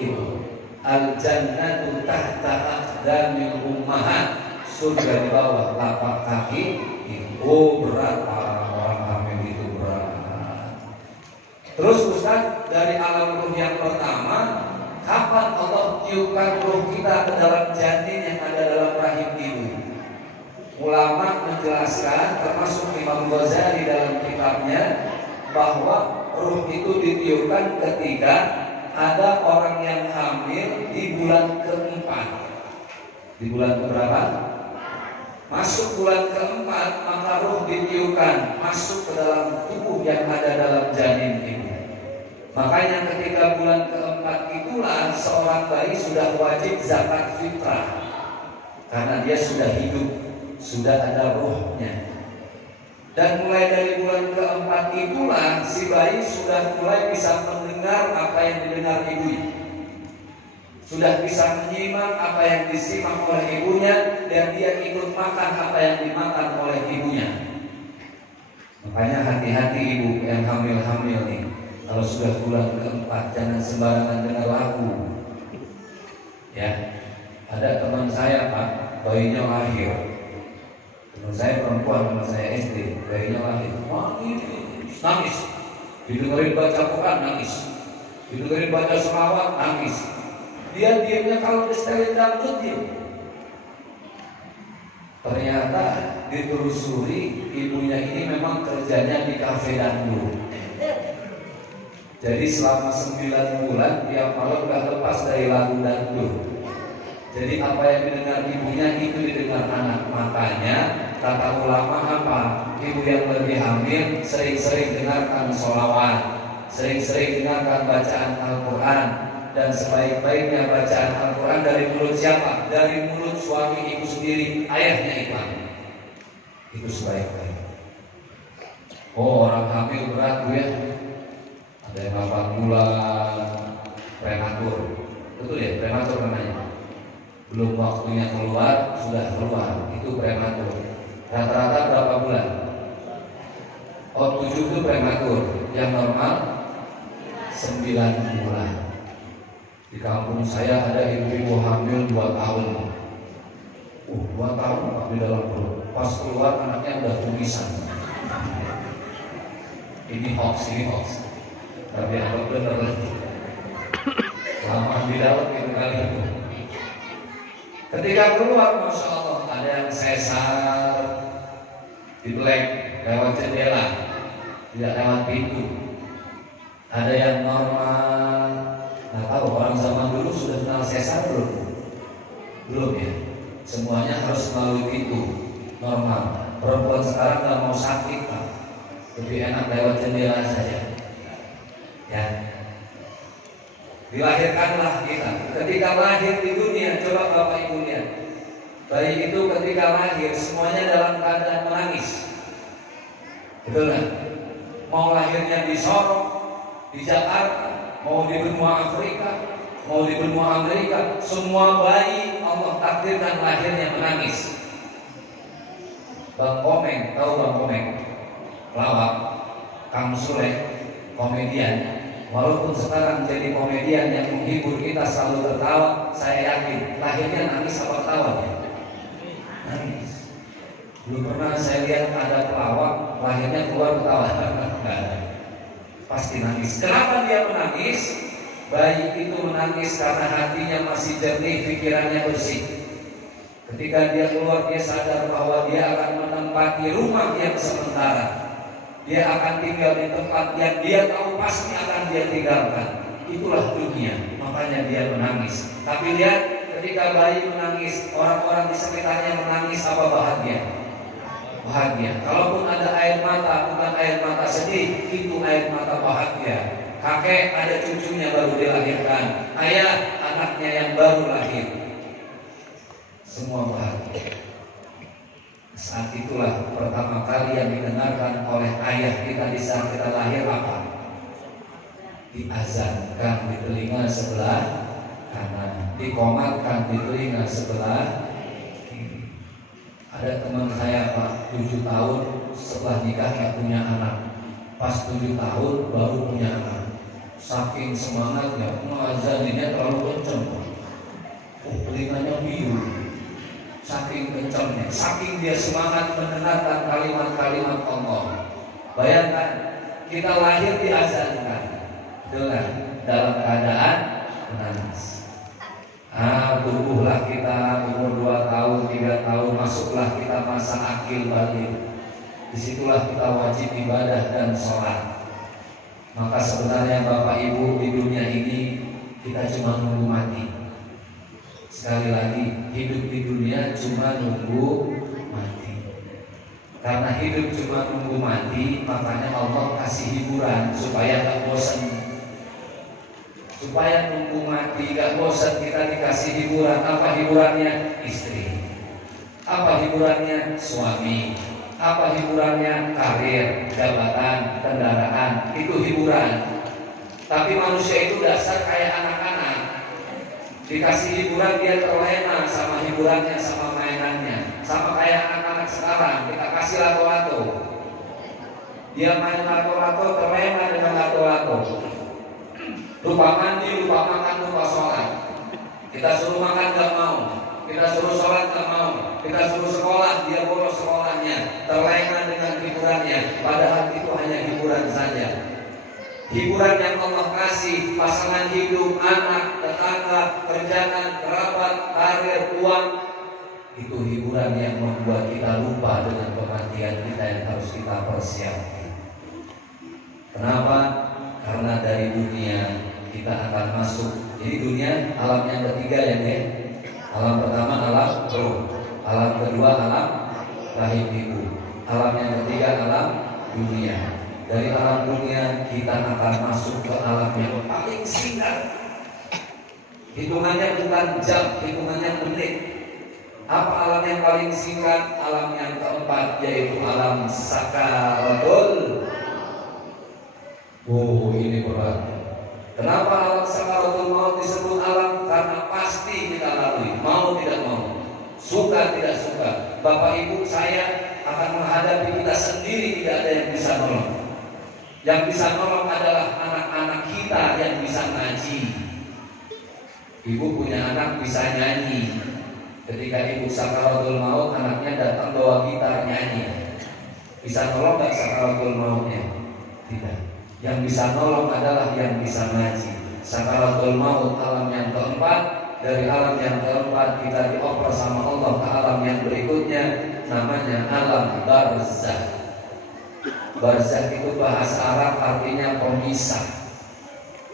ibu. Al-jannatu tahta aqdamil ummahat. Surga di bawah tapak kaki ibu. Oh, berat orang hamil itu berat. Terus Ustaz, dari alam ruh yang pertama, kapan Allah tiupkan ruh kita ke dalam janin yang ada dalam rahim ibu? Ulama menjelaskan, termasuk Imam Ghazali dalam kitabnya, bahwa ruh itu ditiupkan ketika ada orang yang hamil di bulan keempat. Di bulan keberapa? Masuk bulan keempat, maka ruh ditiupkan masuk ke dalam tubuh yang ada dalam janin ibu. Makanya ketika bulan keempat itulah seorang bayi sudah wajib zakat fitrah, karena dia sudah hidup, sudah ada ruhnya. Dan mulai dari bulan keempat itulah si bayi sudah mulai bisa mendengar apa yang didengar ibunya, sudah bisa menyimak apa yang disimak oleh ibunya, dan dia ikut makan apa yang dimakan oleh ibunya. Makanya hati-hati ibu yang hamil-hamil nih, kalau sudah bulan keempat jangan sembarangan dengar lagu, Ya, ada teman saya Pak, bayinya lahir. Teman saya perempuan, teman saya SD, bayinya lahir. Nangis. Didengerin baca Quran nangis. Didengerin baca selawat nangis. Dia diamnya kalau disetelin dangdut dia. Ternyata ditelusuri ibunya ini memang kerjanya di kafe dangdut. Jadi selama 9 bulan tiap malam gak lepas dari lagu dangdut. Jadi apa yang didengar ibunya itu didengar anak. Makanya kata ulama apa? Ibu yang lebih hamil sering-sering dengarkan sholawat, sering-sering dengarkan bacaan Al-Quran. Dan sebaik-baiknya bacaan Al-Quran dari mulut siapa? Dari mulut suami ibu sendiri, ayahnya Iman. Itu sebaik-baik. Oh, orang hamil berat Bu ya. Ada yang 8 bulan prematur. Betul ya, prematur namanya. Belum waktunya keluar, sudah keluar. Itu prematur. Rata-rata berapa bulan? Oh, 7 itu prematur. Yang normal 9 bulan. Di kampung saya ada ibu-ibu hamil 2 tahun. 2 tahun Pak di dalam perut. Pas keluar anaknya udah tumisan. Ini hoax. Tapi apa benar lagi? Lama di dalam itu kali itu. Ketika keluar, masya Allah, ada yang sesar di belek lewat jendela, tidak lewat pintu. Ada yang normal. Nah, tahu orang zaman dulu sudah kenal sesar belum? Belum ya. Semuanya harus melalui pintu normal. Perempuan sekarang nggak mau sakit, Pak. Lebih enak lewat jendela saja. Ya. Dilahirkanlah kita. Ketika lahir di dunia, coba Bapak Ibu lihat. Bayi itu ketika lahir semuanya dalam keadaan menangis. Betul nggak? Mau lahirnya di Sorong, di Jakarta, mau di benua Afrika, mau di benua Amerika, semua bayi Allah takdirkan lahirnya menangis. Bang Komeng, tahu Bang Komeng? Pelawak, Kang Sule, komedian. Walaupun sekarang jadi komedian yang menghibur kita selalu tertawa, saya yakin lahirnya nangis apa tawa ya? Nangis. Belum pernah saya lihat ada pelawak lahirnya keluar ketawa. Pasti nangis. Kenapa dia menangis? Bayi itu menangis karena hatinya masih jernih, pikirannya bersih. Ketika dia keluar, dia sadar bahwa dia akan menempati rumah yang sementara. Dia akan tinggal di tempat yang dia tahu pasti akan dia tinggalkan. Itulah dunia, makanya dia menangis. Tapi lihat, ketika bayi menangis, orang-orang di sekitarnya menangis, apa bahagia? Bahagia. Kalaupun ada air mata, bukan air mata sedih, itu air mata bahagia. Kakek ada cucunya baru dilahirkan, ayah anaknya yang baru lahir. Semua bahagia. Saat itulah pertama kali yang didengarkan oleh ayah kita di saat kita lahir apa? Diazankan di telinga sebelah kanan, dikomatkan di telinga sebelah kiri. Ada teman saya Pak, 7 tahun setelah nikah gak punya anak. Pas 7 tahun baru punya anak. Saking semangatnya, mengazaninnya terlalu kenceng. Telinganya biru. Saking kencangnya, saking dia semangat mendengarkan kalimat-kalimat Allah. Bayangkan, kita lahir diazankan dengan dalam keadaan menangis. Tumbuhlah kita umur 2 tahun, 3 tahun, masuklah kita masa akil balik. Disitulah kita wajib ibadah dan sholat. Maka sebenarnya Bapak Ibu di dunia ini kita cuma nunggu mati. Sekali lagi, hidup di dunia cuma nunggu mati. Karena hidup cuma nunggu mati, makanya Allah kasih hiburan supaya gak bosan. Supaya nunggu mati gak bosan, kita dikasih hiburan. Apa hiburannya? Istri. Apa hiburannya? Suami. Apa hiburannya? Karir, jabatan, kendaraan. Itu hiburan. Tapi manusia itu dasar kayak anak-anak. Dikasih hiburan dia terlena sama hiburannya, sama mainannya. Sama kayak anak-anak sekarang, kita kasih lato-lato. Dia main lato-lato, terlena dengan lato-lato. Lupa mandi, lupa makan, lupa sholat. Kita suruh makan nggak mau, kita suruh sholat nggak mau, kita suruh sekolah dia bolos sekolahnya, terlena dengan hiburannya, padahal itu hanya hiburan saja. Hiburan yang Allah kasih, pasangan hidup, anak, tetangga, kerjaan, kerabat, karir, uang, itu hiburan yang membuat kita lupa dengan kematian kita yang harus kita persiapkan. Kenapa? Karena dari dunia kita akan masuk. Jadi dunia alam yang ketiga ya nih. Alam pertama alam roh, alam kedua alam rahim ibu, alam yang ketiga alam dunia. Dari alam dunia kita akan masuk ke alam yang paling singkat. Hitungannya bukan jam, hitungannya menit. Apa alam yang paling singkat? Alam yang keempat, yaitu alam sakaratul. Oh, ini berat. Kenapa alam sakaratul maut disebut alam? Karena pasti kita lalui, mau tidak mau, suka tidak suka. Bapak ibu saya akan menghadapi kita sendiri, tidak ada yang bisa nolong. Yang bisa nolong adalah anak-anak kita yang bisa ngaji. Ibu punya anak bisa nyanyi. Ketika ibu sakaratul maut, anaknya datang bawa gitar nyanyi. Bisa nolong gak sakaratul mautnya? Tidak. Yang bisa nolong adalah yang bisa ngaji. Sakaratul maut alam yang keempat. Dari alam yang keempat kita dioper sama Allah ke alam yang berikutnya, namanya alam barzakh. Barzakh itu bahasa Arab artinya pemisah.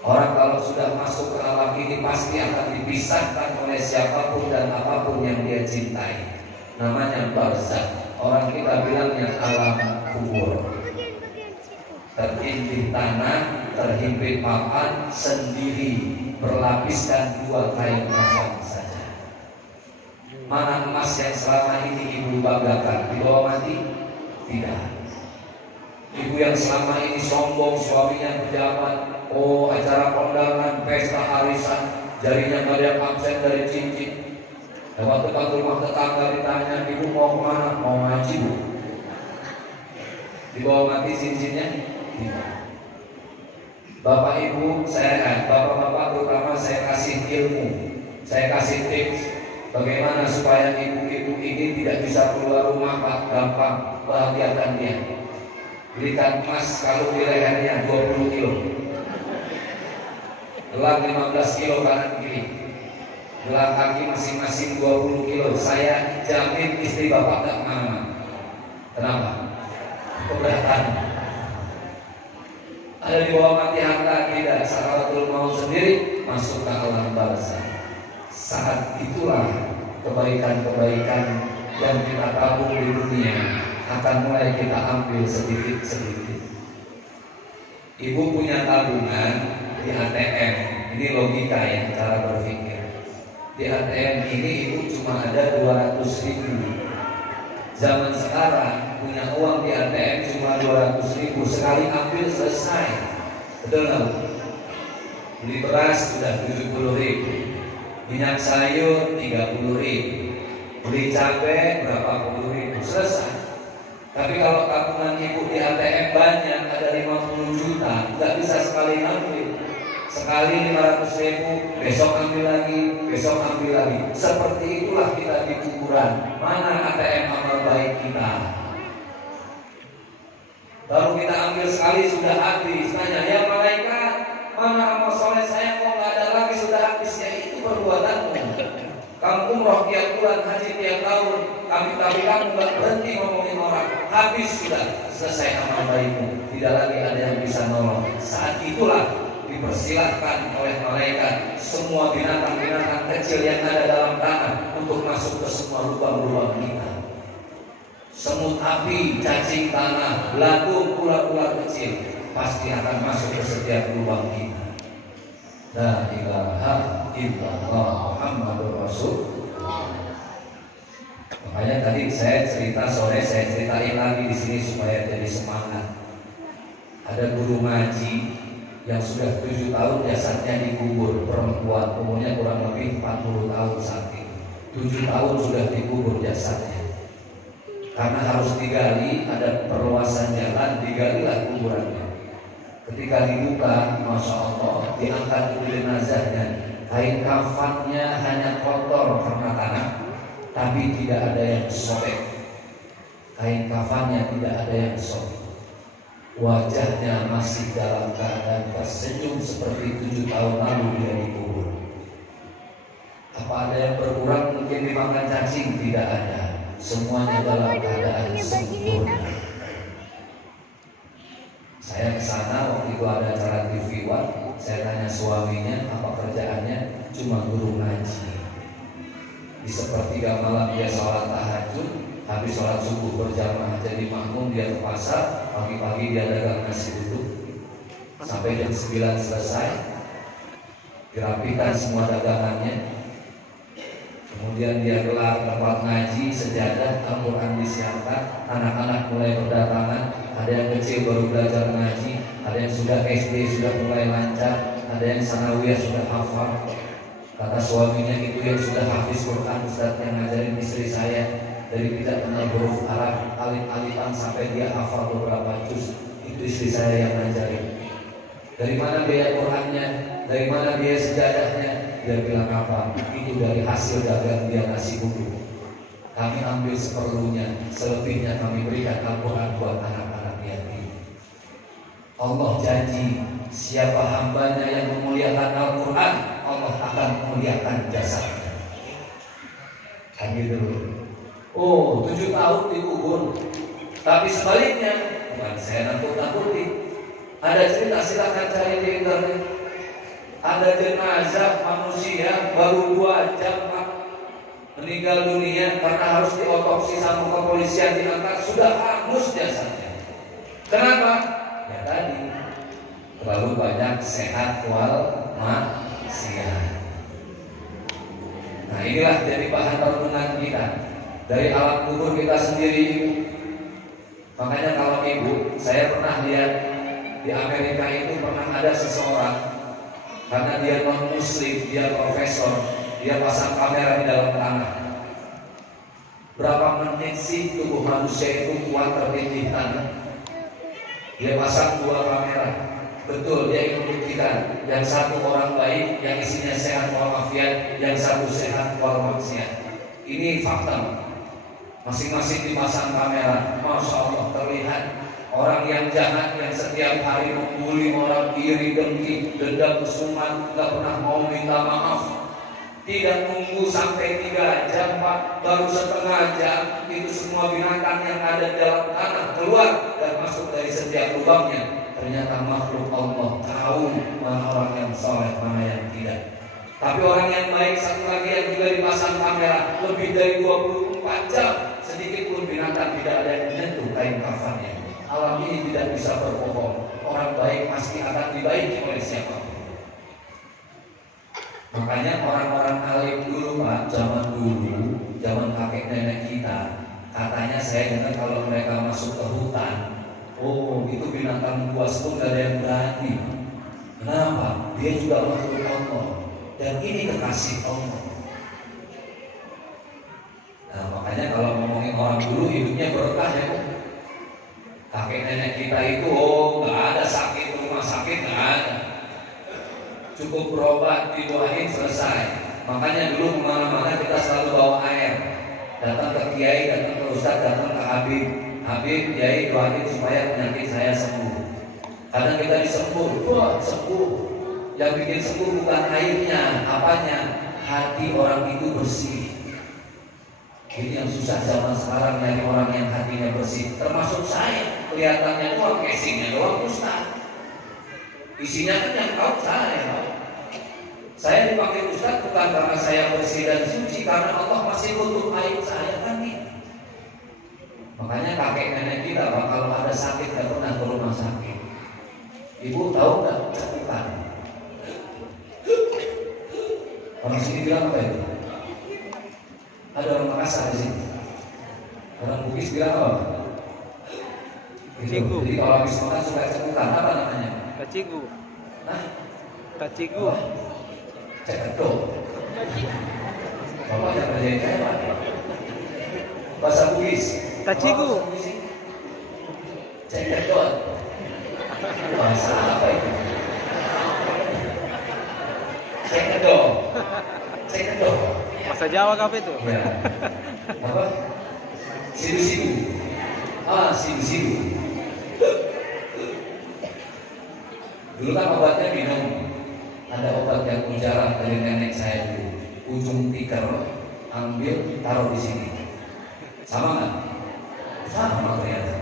Orang kalau sudah masuk ke alam ini pasti akan dipisahkan oleh siapapun dan apapun yang dia cintai. Namanya barzakh. Orang kita bilangnya alam kubur. Terintih tanah, terhimpit papan, sendiri, berlapiskan dua kain kafan saja. Mana emas yang selama ini ibu banggakan dibawa mati? Tidak. Ibu yang selama ini sombong, suaminya pejabat, oh acara kondangan, pesta arisan, jarinya nggak ada yang absen dari cincin. Lewat dekat rumah tetangga ditanya, ibu mau kemana? Mau ngaji bu. Dibawa mati cincinnya? Tidak. Bapak ibu saya, bapak-bapak terutama saya kasih ilmu, saya kasih tips bagaimana supaya ibu-ibu ini tidak bisa keluar rumah Pak, gampang bahagiakan dia. Belikan emas kalau di lehernya 20 kilo, gelang 15 kilo kanan kiri, gelang kaki masing-masing 20 kilo. Saya jamin istri bapak gak kemana-mana. Kenapa? Keberatan. Ada di bawah mati harta tidak, sakaratul maut sendiri masuk ke alam barzakh. Saat itulah kebaikan-kebaikan yang kita tabung di dunia akan mulai kita ambil sedikit-sedikit. Ibu punya tabungan di ATM, ini logika ya cara berpikir. Di ATM ini ibu cuma ada 200.000. Zaman sekarang punya uang di ATM cuma 200.000, sekali ambil selesai. Betul nggak? Beli beras sudah 70.000, minyak sayur 30.000, beli cabai berapa puluh ribu, selesai. Tapi kalau tabungan ibu di ATM banyak, ada 50 juta, nggak bisa sekali ambil. Sekali 500.000, besok ambil lagi, besok ambil lagi. Seperti itulah kita di kuburan. Mana ATM amal baik kita? Baru kita ambil sekali sudah habis. Tanya, ya malaikat, mana amal soleh saya kok nggak ada lagi, sudah habis? Ya itu perbuatanmu. Kamu umroh tiap bulan, haji tiap tahun, tapi kamu nggak berhenti ngomongin orang. Habis sudah, selesai amal baikmu. Tidak lagi ada yang bisa nolong. Saat itulah dipersilahkan oleh malaikat semua binatang-binatang kecil yang ada dalam tanah untuk masuk ke semua lubang-lubang kita. Semut api, cacing tanah, belatung, ular-ular kecil pasti akan masuk ke setiap lubang kita. La ilaha illallah Muhammadur Rasulullah. Makanya tadi saya cerita sore, saya ceritain lagi di sini supaya jadi semangat. Ada guru ngaji yang sudah 7 tahun jasadnya dikubur, perempuan umurnya kurang lebih 40 tahun saat itu. 7 tahun sudah dikubur jasadnya. Karena harus digali, ada perluasan jalan, digalilah kuburannya. Ketika dibuka, masya Allah, diangkat itu jenazahnya, kain kafannya hanya kotor karena tanah, tapi tidak ada yang sobek. Kain kafannya tidak ada yang sobek. Wajahnya masih dalam keadaan tersenyum seperti 7 tahun lalu dia dikubur. Apa ada yang berkurang? Mungkin dimakan cacing? Tidak ada. Semuanya dalam keadaan sempurna. Saya ke sana waktu itu ada acara TV One. Saya tanya suaminya apa kerjaannya, cuma guru ngaji. Di sepertiga malam dia sholat tahajud, habis sholat subuh berjamaah jadi makmum, dia ke pasar, pagi-pagi dia dagang nasi uduk sampai jam 9 selesai, dirapikan semua dagangannya. Kemudian dia gelar tempat ngaji, sejadah, Al-Quran disiapkan, anak-anak mulai berdatangan, ada yang kecil baru belajar ngaji, ada yang sudah SD sudah mulai lancar, ada yang sanawiyah sudah hafal. Kata suaminya, itu yang sudah hafiz Quran, Ustaz yang ngajarin istri saya dari tidak kenal huruf Arab, alif-alifan sampai dia hafal beberapa juz, itu istri saya yang ngajarin. Dari mana biaya Qurannya? Dari mana biaya sejadahnya? Dia bilang apa? Itu dari hasil dagang dia nasi uduk. Kami ambil seperlunya, selebihnya kami berikan Al-Quran buat anak-anak yatim. Allah janji, siapa hambanya yang memuliakan Al-Quran, Allah akan memuliakan jasanya. Hadir dulu. Oh, 7 tahun dikubur. Tapi sebaliknya, bukan saya nakut-nakuti. Ada cerita, silakan cari di internet. Ada jenazah manusia baru 2 jam Pak, meninggal dunia karena harus diotopsi sama kepolisian, diangkat sudah hangus jasadnya. Kenapa? Ya tadi terlalu banyak sehat wal maksiat. Nah inilah jadi bahan renungan kita dari alam kubur kita sendiri. Makanya kalau ibu, saya pernah lihat di Amerika itu pernah ada seseorang, karena dia non muslim, dia profesor, dia pasang kamera di dalam tanah. Berapa menit sih tubuh manusia itu kuat tertindih tanah? Dia pasang 2 kamera. Betul, dia membuktikan yang satu orang baik, yang isinya sehat walafiat, yang satu sehat walmaksiat. Ini fakta. Masing-masing dipasang kamera. Masya Allah, terlihat orang yang jahat, yang setiap hari membuli orang, iri, dengki, dendam, kesumat, gak pernah mau minta maaf. Tidak nunggu sampai 3 jam Pak, baru setengah jam itu semua binatang yang ada dalam tanah keluar dan masuk dari setiap lubangnya. Ternyata makhluk Allah tahu mana orang yang soleh, mana yang tidak. Tapi orang yang baik satu lagi yang juga dipasang kamera lebih dari 24 jam, sedikit pun binatang tidak ada yang menyentuh kain kafannya. Alam ini tidak bisa berbohong. Orang baik pasti akan dibaiki oleh siapapun. Makanya orang-orang alim dulu Pak, zaman dulu, zaman kakek nenek kita, katanya saya dengar kalau mereka masuk ke hutan, oh itu binatang buas pun gak ada yang berani. Kenapa? Dia juga makhluk Allah dan ini kekasih Allah. Nah makanya kalau ngomongin orang dulu hidupnya berkah ya Pak. Kakek nenek kita itu nggak ada sakit, rumah sakit nggak ada, cukup berobat, didoain selesai. Makanya dulu kemana-mana kita selalu bawa air, datang ke kiai, datang ke ustadz, datang ke Habib, kiai doain supaya penyakit saya sembuh. Kadang kita disembuh, wah sembuh. Yang bikin sembuh bukan airnya, apanya? Hati orang itu bersih. Ini yang susah zaman sekarang, nyari orang yang hatinya bersih. Termasuk saya, kelihatannya doang, casingnya doang ustaz. Isinya kan yang tahu saya. Saya dipanggil ustaz bukan karena saya bersih dan suci, karena Allah masih tutup aib saya kan nih. Makanya kakek nenek kita kalau ada sakit gak pernah ke rumah sakit. Ibu tahu nggak cakupan? Orang sini bilang apa itu? Ada orang Makassar di sini. Orang Bugis bilang apa? Gitu. Jadi kalau habis makan suka cekukan, apa namanya? Kacigu. Nah, Kacigu. cekedo. Bapak yang kerjain saya Pak. Bahasa Bugis. Kacigu. Cekedo. Bahasa apa itu? Cekdok. Bahasa Jawa apa itu? Ya. Apa? Sidu-sidu. Sidu-sidu. Dulu kan obatnya minum. Ada obat yang mujarab dari nenek saya dulu. Ujung tikar ambil taruh di sini. Sama nggak? Sama ternyata.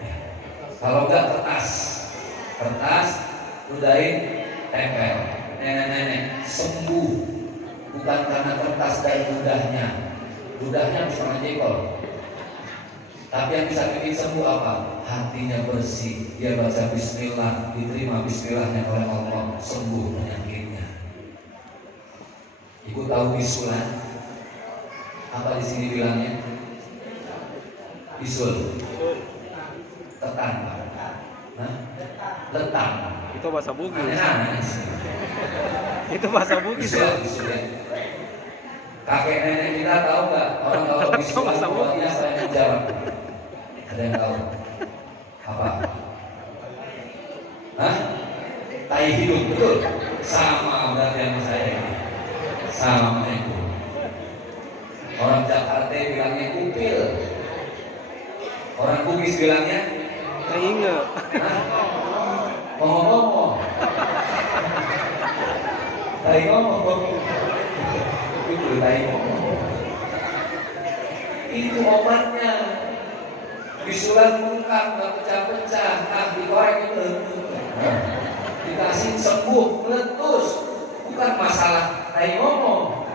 Ya. Kalau nggak kertas, udahin tempel. Nenek-nenek sembuh bukan karena kertas dan ludahnya bisa ngejekol, tapi yang bisa bikin sembuh apa? Hatinya bersih, dia baca bismillah, diterima bismillahnya oleh Allah, sembuh penyakitnya. Ibu tahu bisulan? Apa di sini bilangnya? Bisul. Tetan. Letang. Itu bahasa Bugis. Aneh-aneh. Itu bahasa Bugis. Bisul ya. Kakek nenek kita tahu nggak orang kalau bisulan buatnya apa yang menjawab? Ada yang tahu? Apa? Tai hidung, betul? Sama berarti sama saya ini. Sama itu. Orang Jakarta bilangnya kupil. Orang Bugis bilangnya Ingat. ngomong-ngomong. Tai ngomong. Itu tai ngomong. Itu obatnya. Bisulan bengkak, nggak pecah-pecah, dikorek itu. Dikasih sembuh, meletus. Bukan masalah tai ngomong.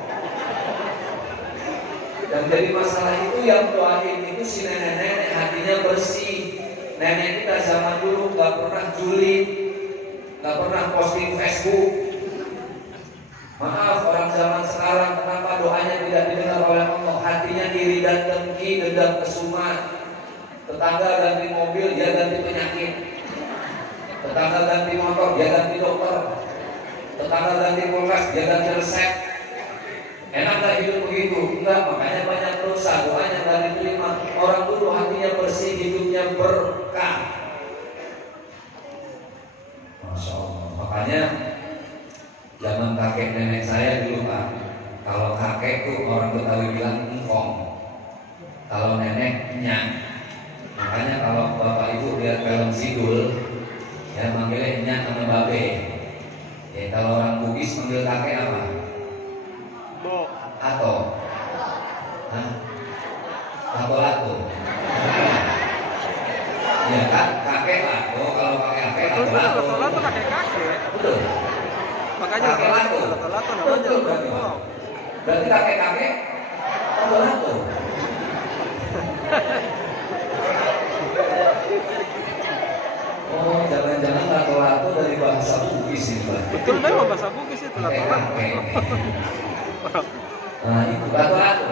Dan jadi masalah itu yang doain itu si nenek-nenek hatinya bersih. Nenek kita zaman dulu gak pernah julid, gak pernah posting Facebook. Maaf orang zaman sekarang kenapa doanya tidak didengar oleh Allah? Hatinya iri dan dengki, dendam kesumat. Tetangga ganti mobil, dia ganti penyakit. Tetangga ganti motor, dia ganti dokter. Tetangga ganti kulkas, dia ganti resep. Enak gak hidup begitu? Enggak, makanya banyak dosa, doanya gak diterima. Orang dulu hatinya bersih, hidupnya berkah. Masya Allah. Makanya zaman kakek nenek saya dulu Pak, kalau kakek tuh orang Betawi bilang engkong, kalau nenek nyak. Makanya kalau bapak ibu lihat film Sidul, ya manggilnya nyak sama babe. Ya kalau orang Bugis manggil kakek apa? Atau lato. Ya kan kakek lato, kalau kakek lato. Lato kakek. Betul. Makanya kakek lato. Lato namanya. Berarti kakek lato. Oh, jangan-jangan lato dari bahasa Bugis itu. Betul memang bahasa Bugis itu lato. Nah itu lato.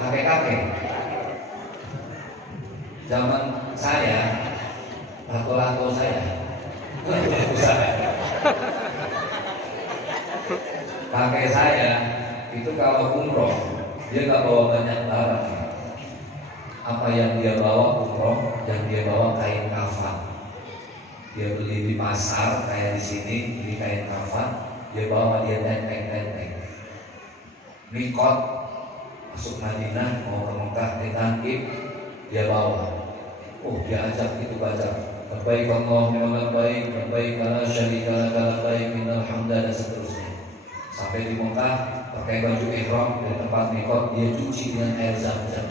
Kakek. Zaman saya, lato saya. Kakek saya itu kalau umroh dia nggak bawa banyak barang. Apa yang dia bawa umroh, yang dia bawa kain kafan. Dia beli di pasar kayak di sini beli kain kafan, dia bawa dia tenteng. Mikot masuk Madinah mau ke Mekah ditangkip dia bawa. Oh dia ajak itu baca. Labbaik Allahumma labbaik la syarika lak labbaik innal hamda dan seterusnya. Sampai di Mekah pakai baju ihram di tempat mikot dia cuci dengan air zam-zam.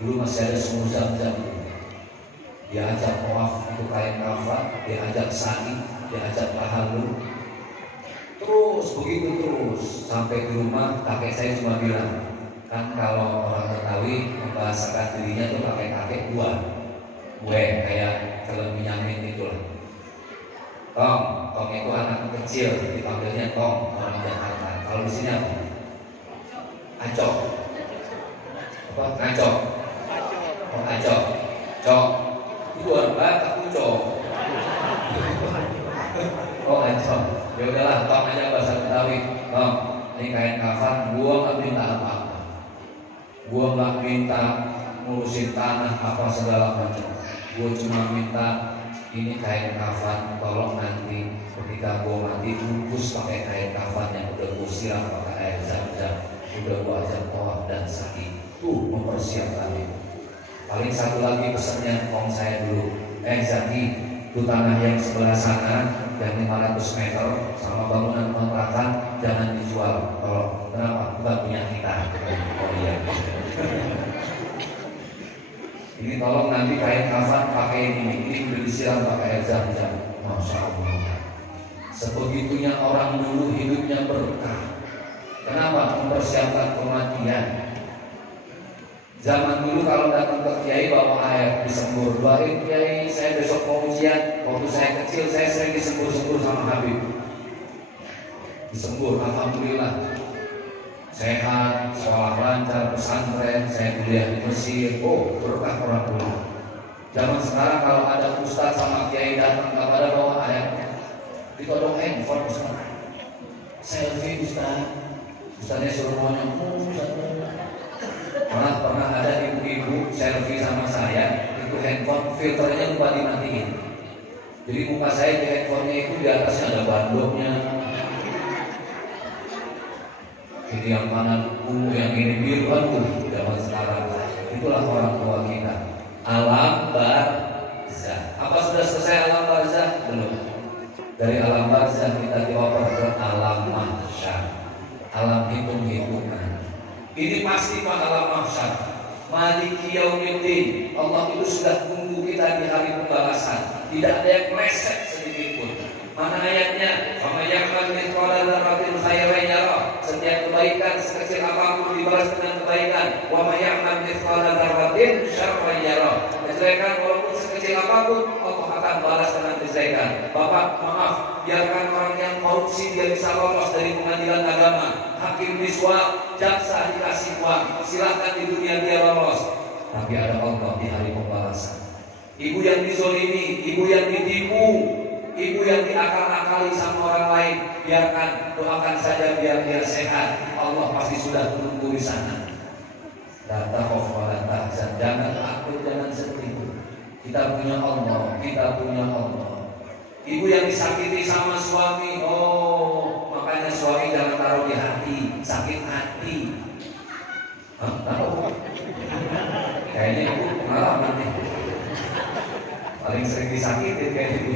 Dulu masih ada sumur zam-zam. Dia ajak tawaf itu kain kafan, dia ajak sa'i, dia ajak tahallul. Terus begitu terus sampai di rumah kakek saya cuma bilang, kan kalau orang Betawi membahasakan dirinya tuh pakai kakek gue kayak film Benyamin itu lah. Tong itu anak kecil dipanggilnya Tong orang Jakarta. Kalau di sini apa? Acok. Apa? Ngacok. Oh, acok. Cok. Itu orang Batak Ucok. Oh, acok. Ya udahlah, Tong aja bahasa Betawi. Tong, ini kain kafan, gua nggak minta apa-apa. Gua nggak minta ngurusin tanah apa segala macam. Gua cuma minta ini kain kafan, tolong nanti ketika gue mati bungkus pakai kain kafan yang udah gue siram pakai air zam-zam, udah gue ajak tawaf dan sa'i. Tuh mempersiapkan itu. Paling satu lagi pesannya om saya dulu, Zaki, itu tanah yang sebelah sana yang 500 meter sama bangunan kontrakan jangan dijual. Kalau kenapa? Bukan punya kita. Oh iya. Ini tolong nanti kain kafan pakai ini udah disiram pakai air zam-zam. Masya Allah. Sebegitunya orang dulu hidupnya berkah. Kenapa? Mempersiapkan kematian. Zaman dulu kalau datang ke kiai bawa air disembur, doain kiai saya besok mau ujian. Waktu saya kecil saya sering disembur-sembur sama Habib. Disembur, alhamdulillah. Sehat, sekolah lancar, pesantren, saya kuliah di Mesir. Oh, berkah orang dulu. Zaman sekarang kalau ada ustaz sama kiai datang nggak pada bawa air, ditodong handphone ustaz. Selfie ustaz. Ustaznya suruh mau nyambung. Malah pernah ada ibu-ibu selfie sama saya, itu handphone filternya lupa dimatiin. Jadi muka saya di handphonenya itu di atasnya ada bandoknya. Ini yang mana ungu, yang ini biru, aduh, zaman sekarang. Itulah orang tua kita. Alam barzah. Apa sudah selesai alam barzah? Belum. Dari alam barzah kita dioper ke alam mahsyar, alam hitung-hitungan. Ini pasti Pak alam mahsyar. Maliki yaumiddin. Allah itu sudah tunggu kita di hari pembalasan. Tidak ada yang meleset sedikit pun. Mana ayatnya? Fa may ya'mal mithqala dzarratin khairan yarah. Setiap kebaikan sekecil apapun dibalas dengan kebaikan. Wa may ya'mal mithqala dzarratin syarran yarah. Kejelekan walaupun sekecil apapun Allah akan balas dengan kejelekan. Bapak, maaf, biarkan orang yang korupsi dia bisa lolos dari pengadilan agama. Hakim disuap, jaksa dikasih uang. Silakan di dunia dia lolos. Tapi ada Allah di hari pembalasan. Ibu yang dizolimi, ibu yang ditipu, ibu yang diakal-akali sama orang lain, biarkan, doakan saja biar dia sehat. Allah pasti sudah menunggu di sana. Data wala tahzan, jangan takut, jangan sedih. Kita punya Allah, kita punya Allah. Ibu yang disakiti sama suami, oh makanya suami jangan taruh di hati, sakit hati. Tahu? Kayaknya ibu pengalaman nih. Paling sering disakitin kayak gitu.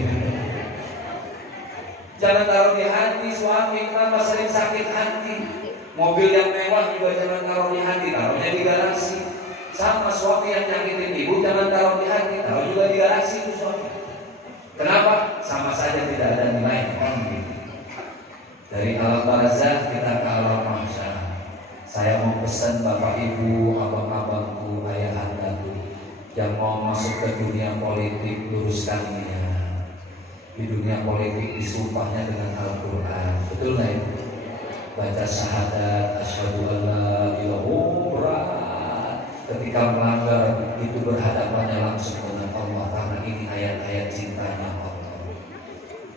Jangan taruh di hati suami, kenapa sering sakit hati? Mobil yang mewah juga jangan taruh di hati, taruhnya di garasi. Sama suami yang nyakitin ibu jangan taruh di hati, taruh juga di garasi itu suami. Kenapa? Sama saja tidak ada nilai. Dari alam barzah kita ke alam mahsyar. Saya mau pesan bapak ibu, abang-abangku, ayahandaku yang mau masuk ke dunia politik, luruskan niat. Di dunia politik disumpahnya dengan Al-Quran. Betul nggak itu? Baca syahadat, asyhadu an la ilaha illallah. Ketika melanggar itu berhadapannya langsung dengan Allah, karena ini ayat-ayat cintanya Allah.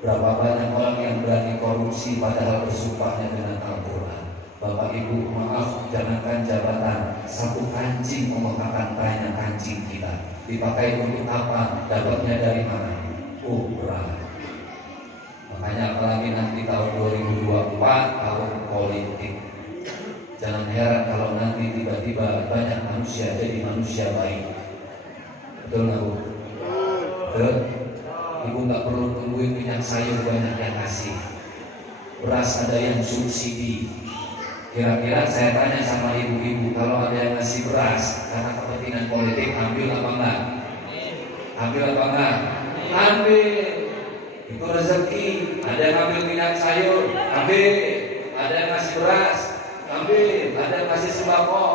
Berapa banyak orang yang berani korupsi padahal bersumpahnya dengan Al-Quran. Bapak ibu maaf, jangankan jabatan, satu kancing Allah akan tanya kancing kita dipakai untuk apa, dapatnya dari mana? Oh berat. Makanya apalagi nanti tahun 2024 tahun politik. Jangan heran kalau nanti tiba-tiba banyak manusia jadi manusia baik. Betul nggak Bu? Betul. Ibu nggak perlu tungguin minyak sayur banyak yang kasih. Beras ada yang subsidi. Kira-kira saya tanya sama ibu-ibu, kalau ada yang ngasih beras karena kepentingan politik, ambil apa enggak? Ambil apa enggak? Ambil. Itu rezeki. Ada yang ambil minyak sayur, ambil. Ada yang ngasih beras, ambil. Ada yang ngasih sembako,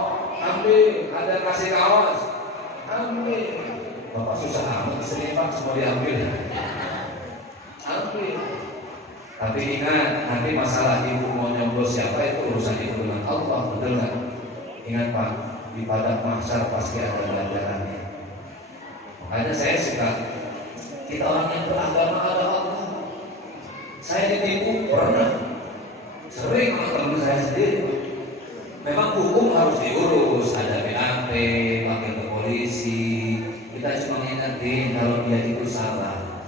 ambil. Ada yang ngasih kaos, ambil. Bapak susah amat sering Pak, semua diambil. Ambil. Tapi ingat, nanti masalah ibu mau nyoblos siapa itu urusan ibu dengan Allah, betul nggak? Ingat Pak, di padang mahsyar pasti ada ganjarannya. Makanya saya suka, kita orang yang beragama ada Allah. Saya ditipu pernah, sering sama teman saya sendiri. Memang hukum harus diurus, ada BAP, panggil ke polisi. Kita cuma ingetin kalau dia itu salah.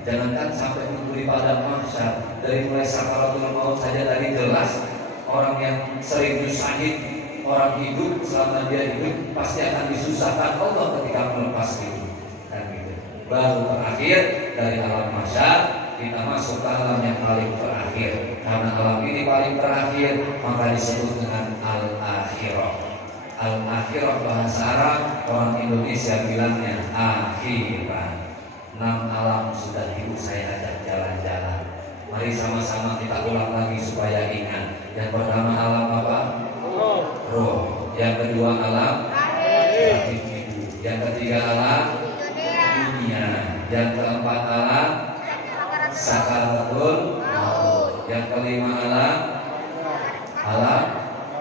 Jangankan sampai menunggu di padang mahsyar, dari mulai sakaratul maut saja tadi jelas orang yang sering syahid, orang hidup selama dia hidup pasti akan disusahkan Allah ketika melepas hidup. Dan gitu. Baru terakhir dari alam mahsyar kita masuk ke alam yang paling terakhir. Karena alam ini paling terakhir maka disebut dengan al-akhirah. Al-akhirah bahasa Arab, orang Indonesia bilangnya akhirat. 6 alam sudah ibu saya ajak jalan-jalan. Mari sama-sama kita ulang lagi supaya ingat. Yang pertama alam apa? Roh. Yang kedua alam rahim ibu. Yang ketiga alam dunia. Yang keempat alam sakaratul maut. Yang kelima alam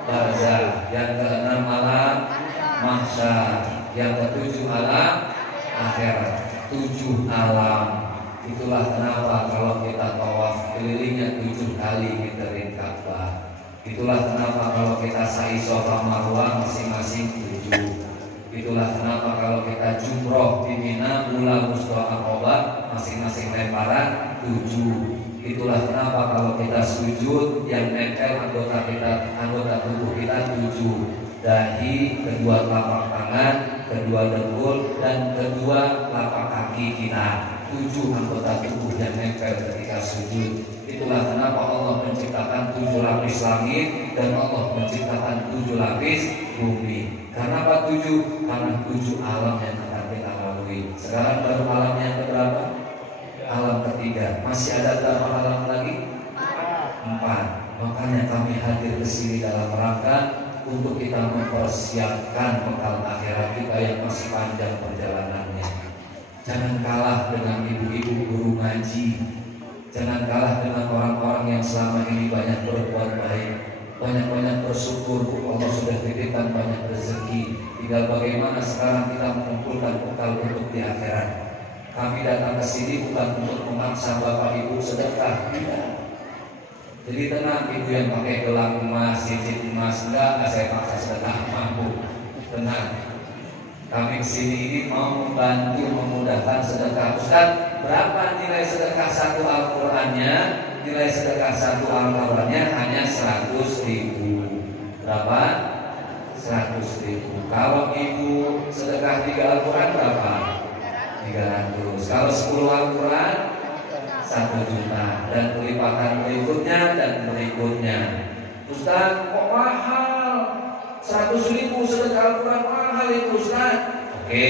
barzakh. Yang keenam alam mahsyar. Yang ketujuh alam akhirat. 7 alam. Itulah kenapa kalau kita tawaf kelilingnya 7 kali ngiterin Ka'bah. Itulah kenapa kalau kita sa'i Shafa Marwah masing-masing 7. Itulah kenapa kalau kita jumroh di Mina mula Aqabah masing-masing lemparan 7. Itulah kenapa kalau kita sujud yang nempel anggota tubuh kita 7. Dahi, kedua telapak tangan, kedua dengkul, dan kedua telapak kaki kita. 7 anggota tubuh yang nempel ketika sujud. Itulah kenapa Allah menciptakan 7 lapis langit dan Allah menciptakan 7 lapis bumi. Karena apa 7? Karena 7 alam yang akan kita lalui. Sekarang baru alam yang keberapa? Alam ketiga. Masih ada berapa alam lagi? 4. Makanya kami hadir ke sini dalam rangka untuk kita mempersiapkan bekal akhirat kita yang masih panjang perjalanannya. Jangan kalah dengan ibu-ibu guru ngaji. Jangan kalah dengan orang-orang yang selama ini banyak berbuat baik, banyak-banyak bersyukur. Allah sudah titipkan banyak rezeki. Tinggal bagaimana sekarang kita mengumpulkan bekal untuk di akhirat. Kami datang ke sini bukan untuk memaksa bapak ibu sedekah, tidak. Jadi tenang, ibu yang pakai gelang emas, cincin emas, enggak saya paksa sedekah, mampu. Tenang. Kami kesini ini mau membantu memudahkan sedekah. Ustaz, berapa nilai sedekah 1 Al-Qur'annya? Nilai sedekah 1 Al-Qur'annya hanya 100.000. Berapa? 100.000. Kalau ibu sedekah 3 Al-Qur'an berapa? 300. Kalau 10 Al-Qur'an 1 juta. Dan pelipatan berikutnya dan berikutnya. Ustaz, kok mahal? 100.000 sedekah Al-Quran mahal itu Ustaz. Oke,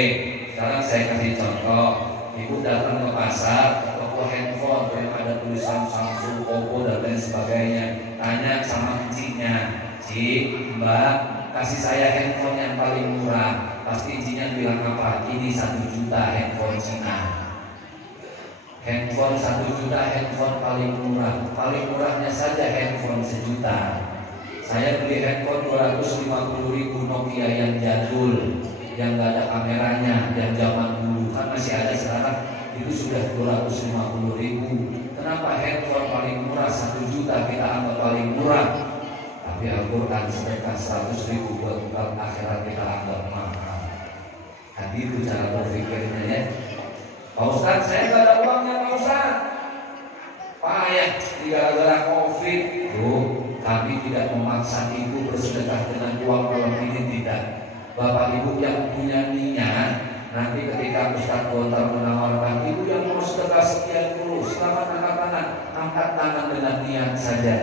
sekarang saya kasih contoh. Ibu datang ke pasar, ke toko handphone yang ada tulisan Samsung, Oppo dan lain sebagainya. Tanya sama encinya, Cik, Mbak, kasih saya handphone yang paling murah. Pasti encinya bilang apa? Ini 1 juta handphone Cina. Handphone 1 juta, handphone paling murah. Paling murahnya saja handphone 1 juta. Saya beli handphone 250.000 Nokia yang jadul, yang gak ada kameranya, yang zaman dulu. Kan masih ada sekarang, itu sudah 250.000. Kenapa handphone paling murah 1 juta kita anggap paling murah? Tapi Al-Quran sedekah 100.000 buat bekal akhirat kita anggap mahal. Tadi itu cara berpikirnya ya. Pak Ustadz, saya gak ada uangnya Pak Ustadz. Payah gara-gara COVID. Tuh, kami tidak memaksa ibu bersedekah dengan uang malam ini, tidak. Bapak ibu yang punya niat, nanti ketika Ustadz Gontar menawarkan ibu yang mau sedekah sekian dulu, selamat angkat tangan dengan niat saja.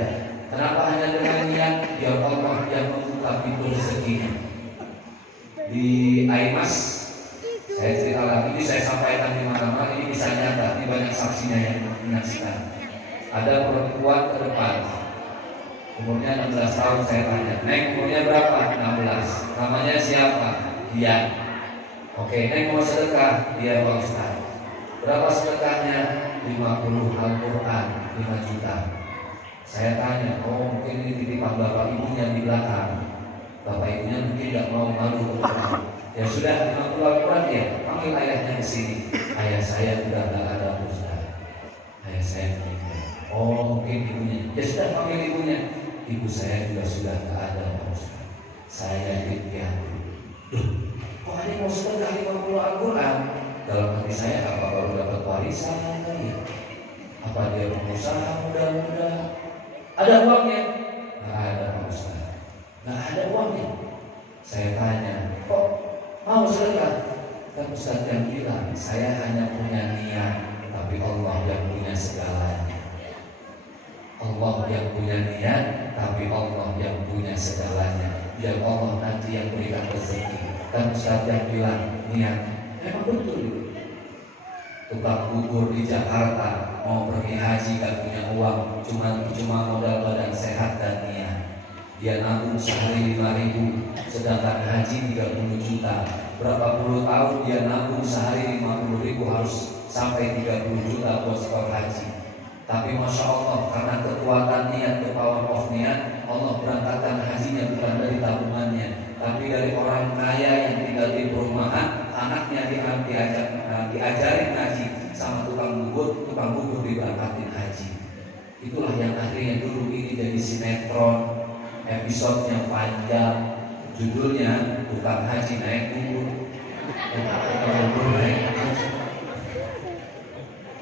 Kenapa hanya dengan niat? Ya Allah yang membuka pintu rezekinya. Di Aimas, saya cerita lagi, ini saya sampaikan di mana-mana, ini bisa nyata, ini banyak saksinya yang menyaksikan. Ada perempuan ke depan, umurnya 16 tahun, saya tanya, Neng umurnya berapa? 16. Namanya siapa? Dia. Oke, Neng mau sedekah? Dia Pak Ustaz. Berapa sedekahnya? 50 Al-Quran, 5 juta. Saya tanya, oh mungkin ini titipan bapak ibunya di belakang. Bapak ibunya mungkin tidak mau malu. Ya sudah, 50 Al-Quran ya, panggil ayahnya ke sini. Ayah saya sudah tidak ada Ustaz. Ayah saya meninggal. Oh mungkin ibunya. Ya sudah, panggil ibunya. Ibu saya juga sudah tidak ada Pak Ustaz. Saya yatim. Duh, kok ini mau sedekah 50 Al-Quran? Dalam hati saya apa baru dapat warisan kali? Apa dia pengusaha muda-muda? Ada uangnya? Nggak ada Pak Ustaz. Nggak ada uangnya. Saya tanya, kok mau sedekah? Kan Ustaz yang bilang, saya hanya punya niat, tapi Allah yang punya segalanya. Allah yang punya niat, tapi Allah yang punya segalanya. Biar Allah nanti yang berikan rezeki. Kan Ustaz yang bilang niat, memang betul itu. Tukang bubur di Jakarta mau pergi haji gak punya uang, cuma modal badan sehat dan niat. Dia nabung sehari 5.000, sedangkan haji 30 juta. Berapa puluh tahun dia nabung sehari 50.000 harus sampai 30 juta buat skor haji. Tapi Masya Allah, karena kekuatan niat, the power of niat, Allah berangkatkan hajinya bukan dari tabungannya, tapi dari orang kaya yang tinggal di perumahan, anaknya diajarin haji sama tukang bubur diberangkatin haji. Itulah yang akhirnya dulu ini jadi sinetron, episodenya panjang, judulnya tukang haji naik bubur,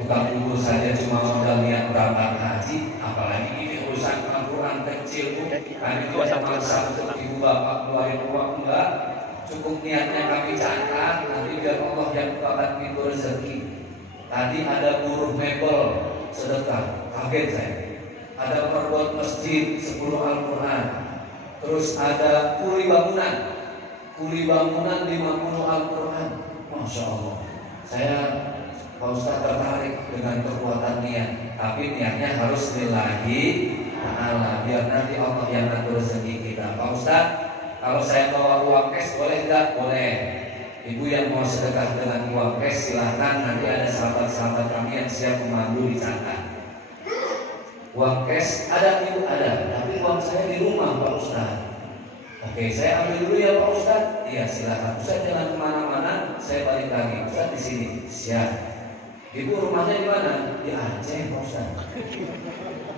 tukang bubur saja cuma modal niat berangkat haji, apalagi ini urusan Al-Quran kecil. Kami tidak maksa untuk ibu bapak keluarin uang, enggak. Cukup niatnya kami catat, nanti biar Allah yang bukakan pintu rezeki. Tadi ada buruh mebel sedekah, kaget saya. Ada perbuat masjid 10 Al-Quran. Terus ada kuli bangunan 50 Al-Quran. Masya Allah. Saya Pak Ustaz tertarik dengan kekuatan niat, tapi niatnya harus lillahi ta'ala, biar nanti Allah yang ngatur rezeki kita. Pak Ustaz, kalau saya bawa uang cash boleh enggak? Boleh. Ibu yang mau sedekah dengan uang cash silahkan, nanti ada sahabat-sahabat kami yang siap memandu dicatat. Uang cash ada ibu? Ada, tapi uang saya di rumah Pak Ustaz. Oke, saya ambil dulu ya Pak Ustaz. Iya silahkan. Ustaz jangan kemana-mana, saya balik lagi. Ustaz di sini. Siap. Ibu rumahnya di mana? Di Aceh Pak Ustaz.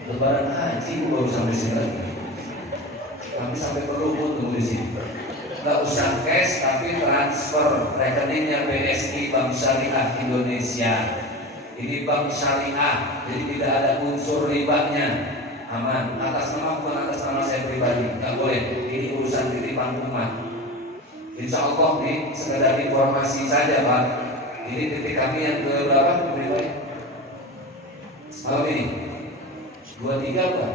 Lebaran haji ibu baru sampai sini lagi. Kami sampai Perubun tunggu di sini. Gak usah cash tapi transfer rekeningnya BSI Bank Syariah Indonesia. Ini Bank Syariah, jadi tidak ada unsur ribanya. Aman. Atas nama bukan atas nama saya pribadi. Gak boleh. Ini urusan titipan umat. Insya Allah nih sekedar informasi saja Pak. Ini titik kami yang ke berapa? Malam ini 23 bukan?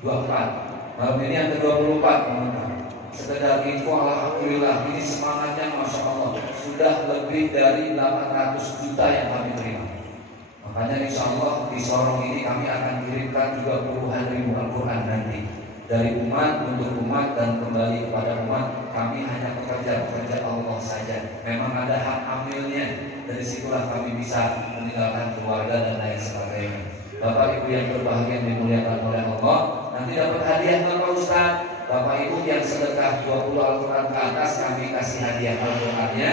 24. Malam ini yang ke-24 teman-teman. Sekedar info, alhamdulillah ini semangatnya Masya Allah sudah lebih dari 800 juta yang kami terima. Makanya insya Allah di Sorong ini kami akan kirimkan juga puluhan ribu Al-Quran nanti dari umat untuk umat dan kembali kepada umat. Kami hanya pekerja-pekerja Allah saja. Memang ada hak amilnya. Dari situlah kami bisa meninggalkan keluarga dan lain sebagainya. Bapak Ibu yang berbahagia yang dimuliakan oleh Allah, nanti dapat hadiah Bapak Ustaz. Bapak Ibu yang sedekah 20 Al-Quran ke atas, kami kasih hadiah Al-Qurannya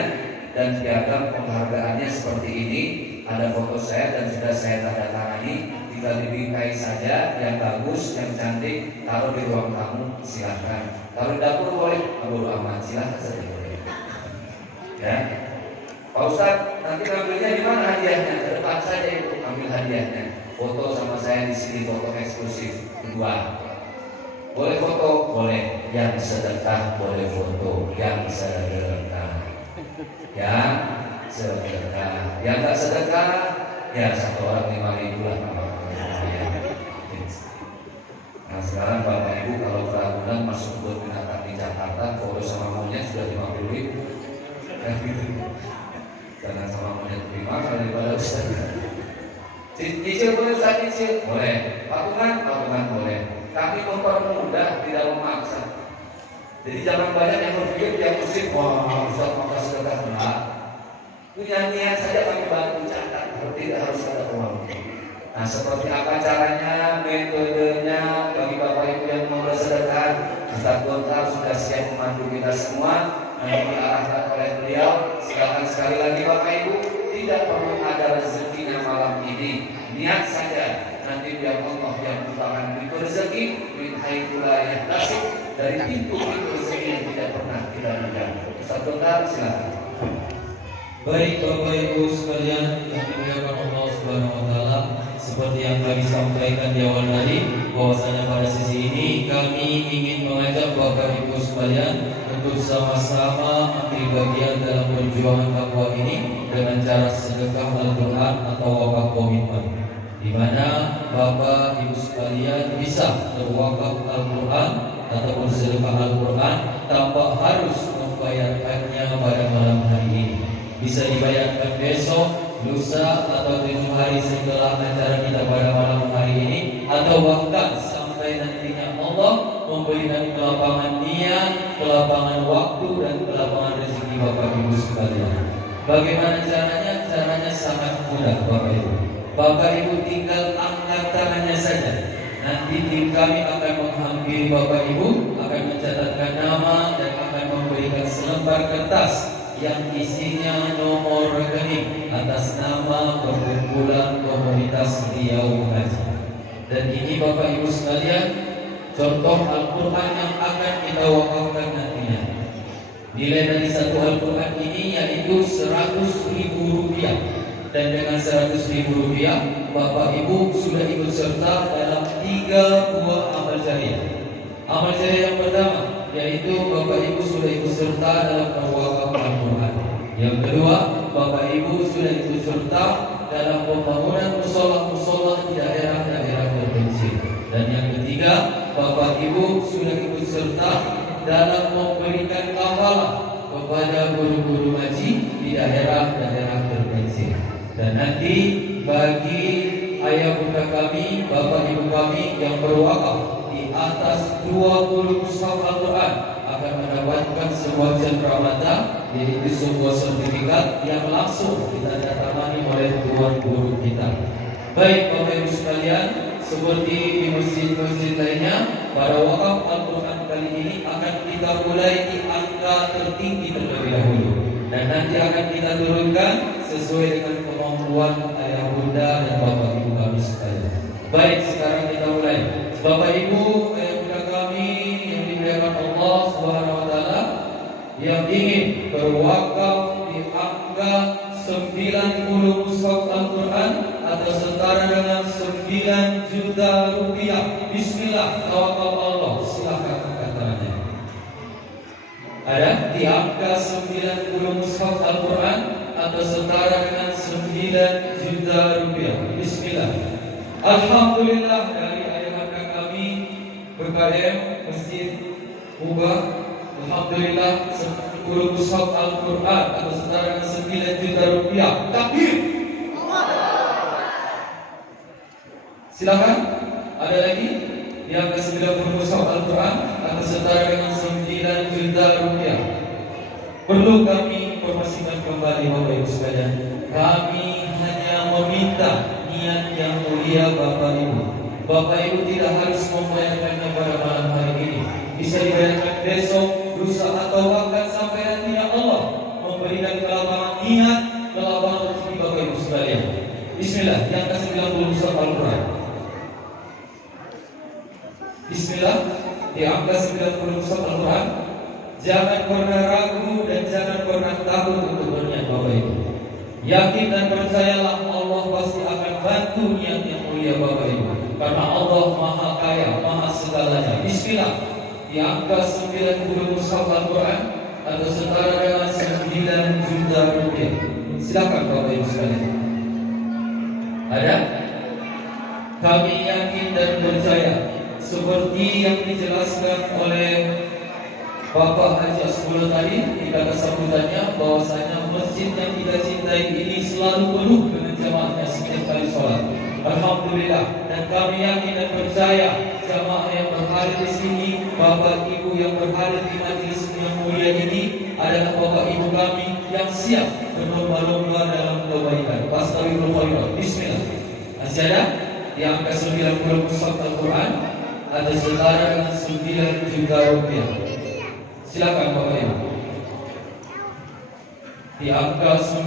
dan piagam penghargaannya seperti ini. Ada foto saya dan sudah saya tanda tangani. Tinggal dibingkai saja yang bagus, yang cantik, taruh di ruang tamu, silahkan. Taruh di dapur boleh, bodo amat, silahkan saja boleh. Ya, Pak Ustaz, nanti ngambilnya di mana hadiahnya? Ke depan saja Ibu, ambil hadiahnya. Foto sama saya di sini, foto eksklusif kedua. Boleh foto? Boleh. Yang sedekah boleh foto. Yang sedekah. Yang sedekah. Yang tak sedekah, ya satu orang 5.000 lah. Nah sekarang Bapak Ibu kalau keraguan masuk ke binatang di Jakarta, foto sama monyet sudah 50.000. Jangan sama monyet 5 kali daripada Ustaz. Cicil boleh Ustaz, cicil? Boleh. Patungan boleh. Kami mempermudah, tidak memaksa. Jadi jangan banyak yang berpikir yang muslim, wah Ustaz maka sedekah. Enggak. Punya niat saja kami bantu catat, tidak harus ada uang. Nah seperti apa caranya, metodenya bagi Bapak Ibu yang mau bersedekah, Ustaz Gontar sudah siap memandu kita semua. Nanti diarahkan oleh beliau. Silakan sekali lagi Bapak Ibu, tidak perlu ada rezekinya malam ini. Niat saja, nanti biar Allah yang bukakan pintu rezeki min haitsu la yahtasib, dari pintu-pintu rezeki yang tidak pernah kita duga. Ustaz Gontar silakan. Baik Bapak Ibu sekalian yang dimuliakan Allah Subhanahu wa taala, seperti yang kami sampaikan di awal tadi, bahwasanya pada sisi ini kami ingin mengajak Bapak Ibu sekalian untuk sama-sama ambil bagian dalam perjuangan takwa ini dengan cara sedekah Al-Quran atau wakaf komitmen, di mana Bapak Ibu sekalian bisa berwakaf Al-Quran ataupun sedekah Al-Quran tanpa harus membayarkannya pada malam hari ini. Bisa dibayarkan besok, lusa, atau 7 hari setelah acara kita pada malam hari ini, atau bahkan sampai nantinya Allah memberikan kelapangan niat, kelapangan waktu, dan kelapangan rezeki Bapak Ibu sekalian. Bagaimana caranya? Caranya sangat mudah Bapak Ibu. Bapak Ibu tinggal angkat tangannya saja. Nanti tim kami akan menghampiri Bapak Ibu, akan mencatatkan nama dan akan memberikan selembar kertas yang isinya nomor rekening atas nama perkumpulan komunitas Riau Mengaji. Dan ini Bapak Ibu sekalian, contoh Al-Quran yang akan kita wakafkan nantinya. Nilai dari satu Al-Quran ini yaitu Rp100.000. Dan dengan Rp100.000, Bapak Ibu sudah ikut serta dalam 3 buah amal jariah. Amal jariah yang pertama yaitu Bapak Ibu sudah ikut serta dalam berwakaf Al-Quran. Yang kedua, Bapak Ibu sudah ikut serta dalam pembangunan musola-musola di daerah-daerah terpencil. Dan yang ketiga, Bapak Ibu sudah ikut serta dalam memberikan kafalah kepada guru-guru ngaji di daerah-daerah terpencil. Dan nanti bagi ayah bunda kami, bapak ibu kami yang berwakaf di atas 20 mushaf Al-Quran akan mendapatkan sebuah cenderamata, yaitu sebuah sertifikat yang langsung ditandatangani oleh tuan guru kita. Baik Bapak Ibu sekalian, seperti di masjid-masjid lainnya, pada wakaf Al-Quran kali ini akan kita mulai di angka tertinggi terlebih dahulu, dan nanti akan kita turunkan sesuai dengan kemampuan ayah bunda dan bapak ibu kami sekalian. Baik, sekarang kita mulai. Bapak ibu, ayah bunda kami yang dimuliakan Allah Subhanahu wa taala, yang ingin berwakaf di angka 90 mushaf Al-Quran atau setara dengan 9 juta rupiah. Bismillah, tawakal Allah. Silakan angkat tangannya. Ada di angka 90 mushaf Al-Quran atau setara dengan 9 juta rupiah. Bismillah. Alhamdulillah, dari ayah kami BKM Masjid Ubah, alhamdulillah 10 mushaf Al-Quran atau setara dengan 9 juta rupiah. Takbir. Silakan. Ada lagi yang ke 90 mushaf Al-Quran atau setara dengan 9 juta rupiah. Perlu kami informasikan kembali Bapak Ibu sekalian, kami hanya meminta niat yang mulia Bapak Ibu. Bapak Ibu tidak harus membayarkannya pada malam hari ini. Bisa dibayarkan besok, lusa, atau bahkan sampai nantinya Allah memberikan kelapangan niat, kelapangan rezeki Bapak Ibu sekalian. Bismillah, yang ke 90 mushaf Al-Quran. Bismillah, di angka 90 mushaf Al-Quran. Jangan pernah ragu dan jangan pernah takut untuk berniat Bapak Ibu. Yakin dan percayalah Allah pasti akan bantu niat yang mulia Bapak Ibu, karena Allah Maha Kaya, Maha segalanya. Bismillah, di angka 90 mushaf Al-Quran atau setara dengan 9 juta rupiah. Silakan Bapak Ibu sekalian. Ada? Kami yakin dan percaya seperti yang dijelaskan oleh Bapak Haji Asmul tadi di kata sambutannya, bahwasanya masjid yang kita cintai ini selalu penuh dengan jamaahnya setiap kali sholat. Alhamdulillah, dan kami yakin dan percaya jamaah yang berhadir di sini, bapak ibu yang berhadir di majelis yang mulia ini adalah bapak ibu kami yang siap berlomba-lomba dalam kebaikan. Fastabiqul khairat. Bismillah. Masih ada di angka 90 mushaf Al-Quran ada setara dengan 9 juta rupiah. Silakan Bapak Ibu. Di angka 9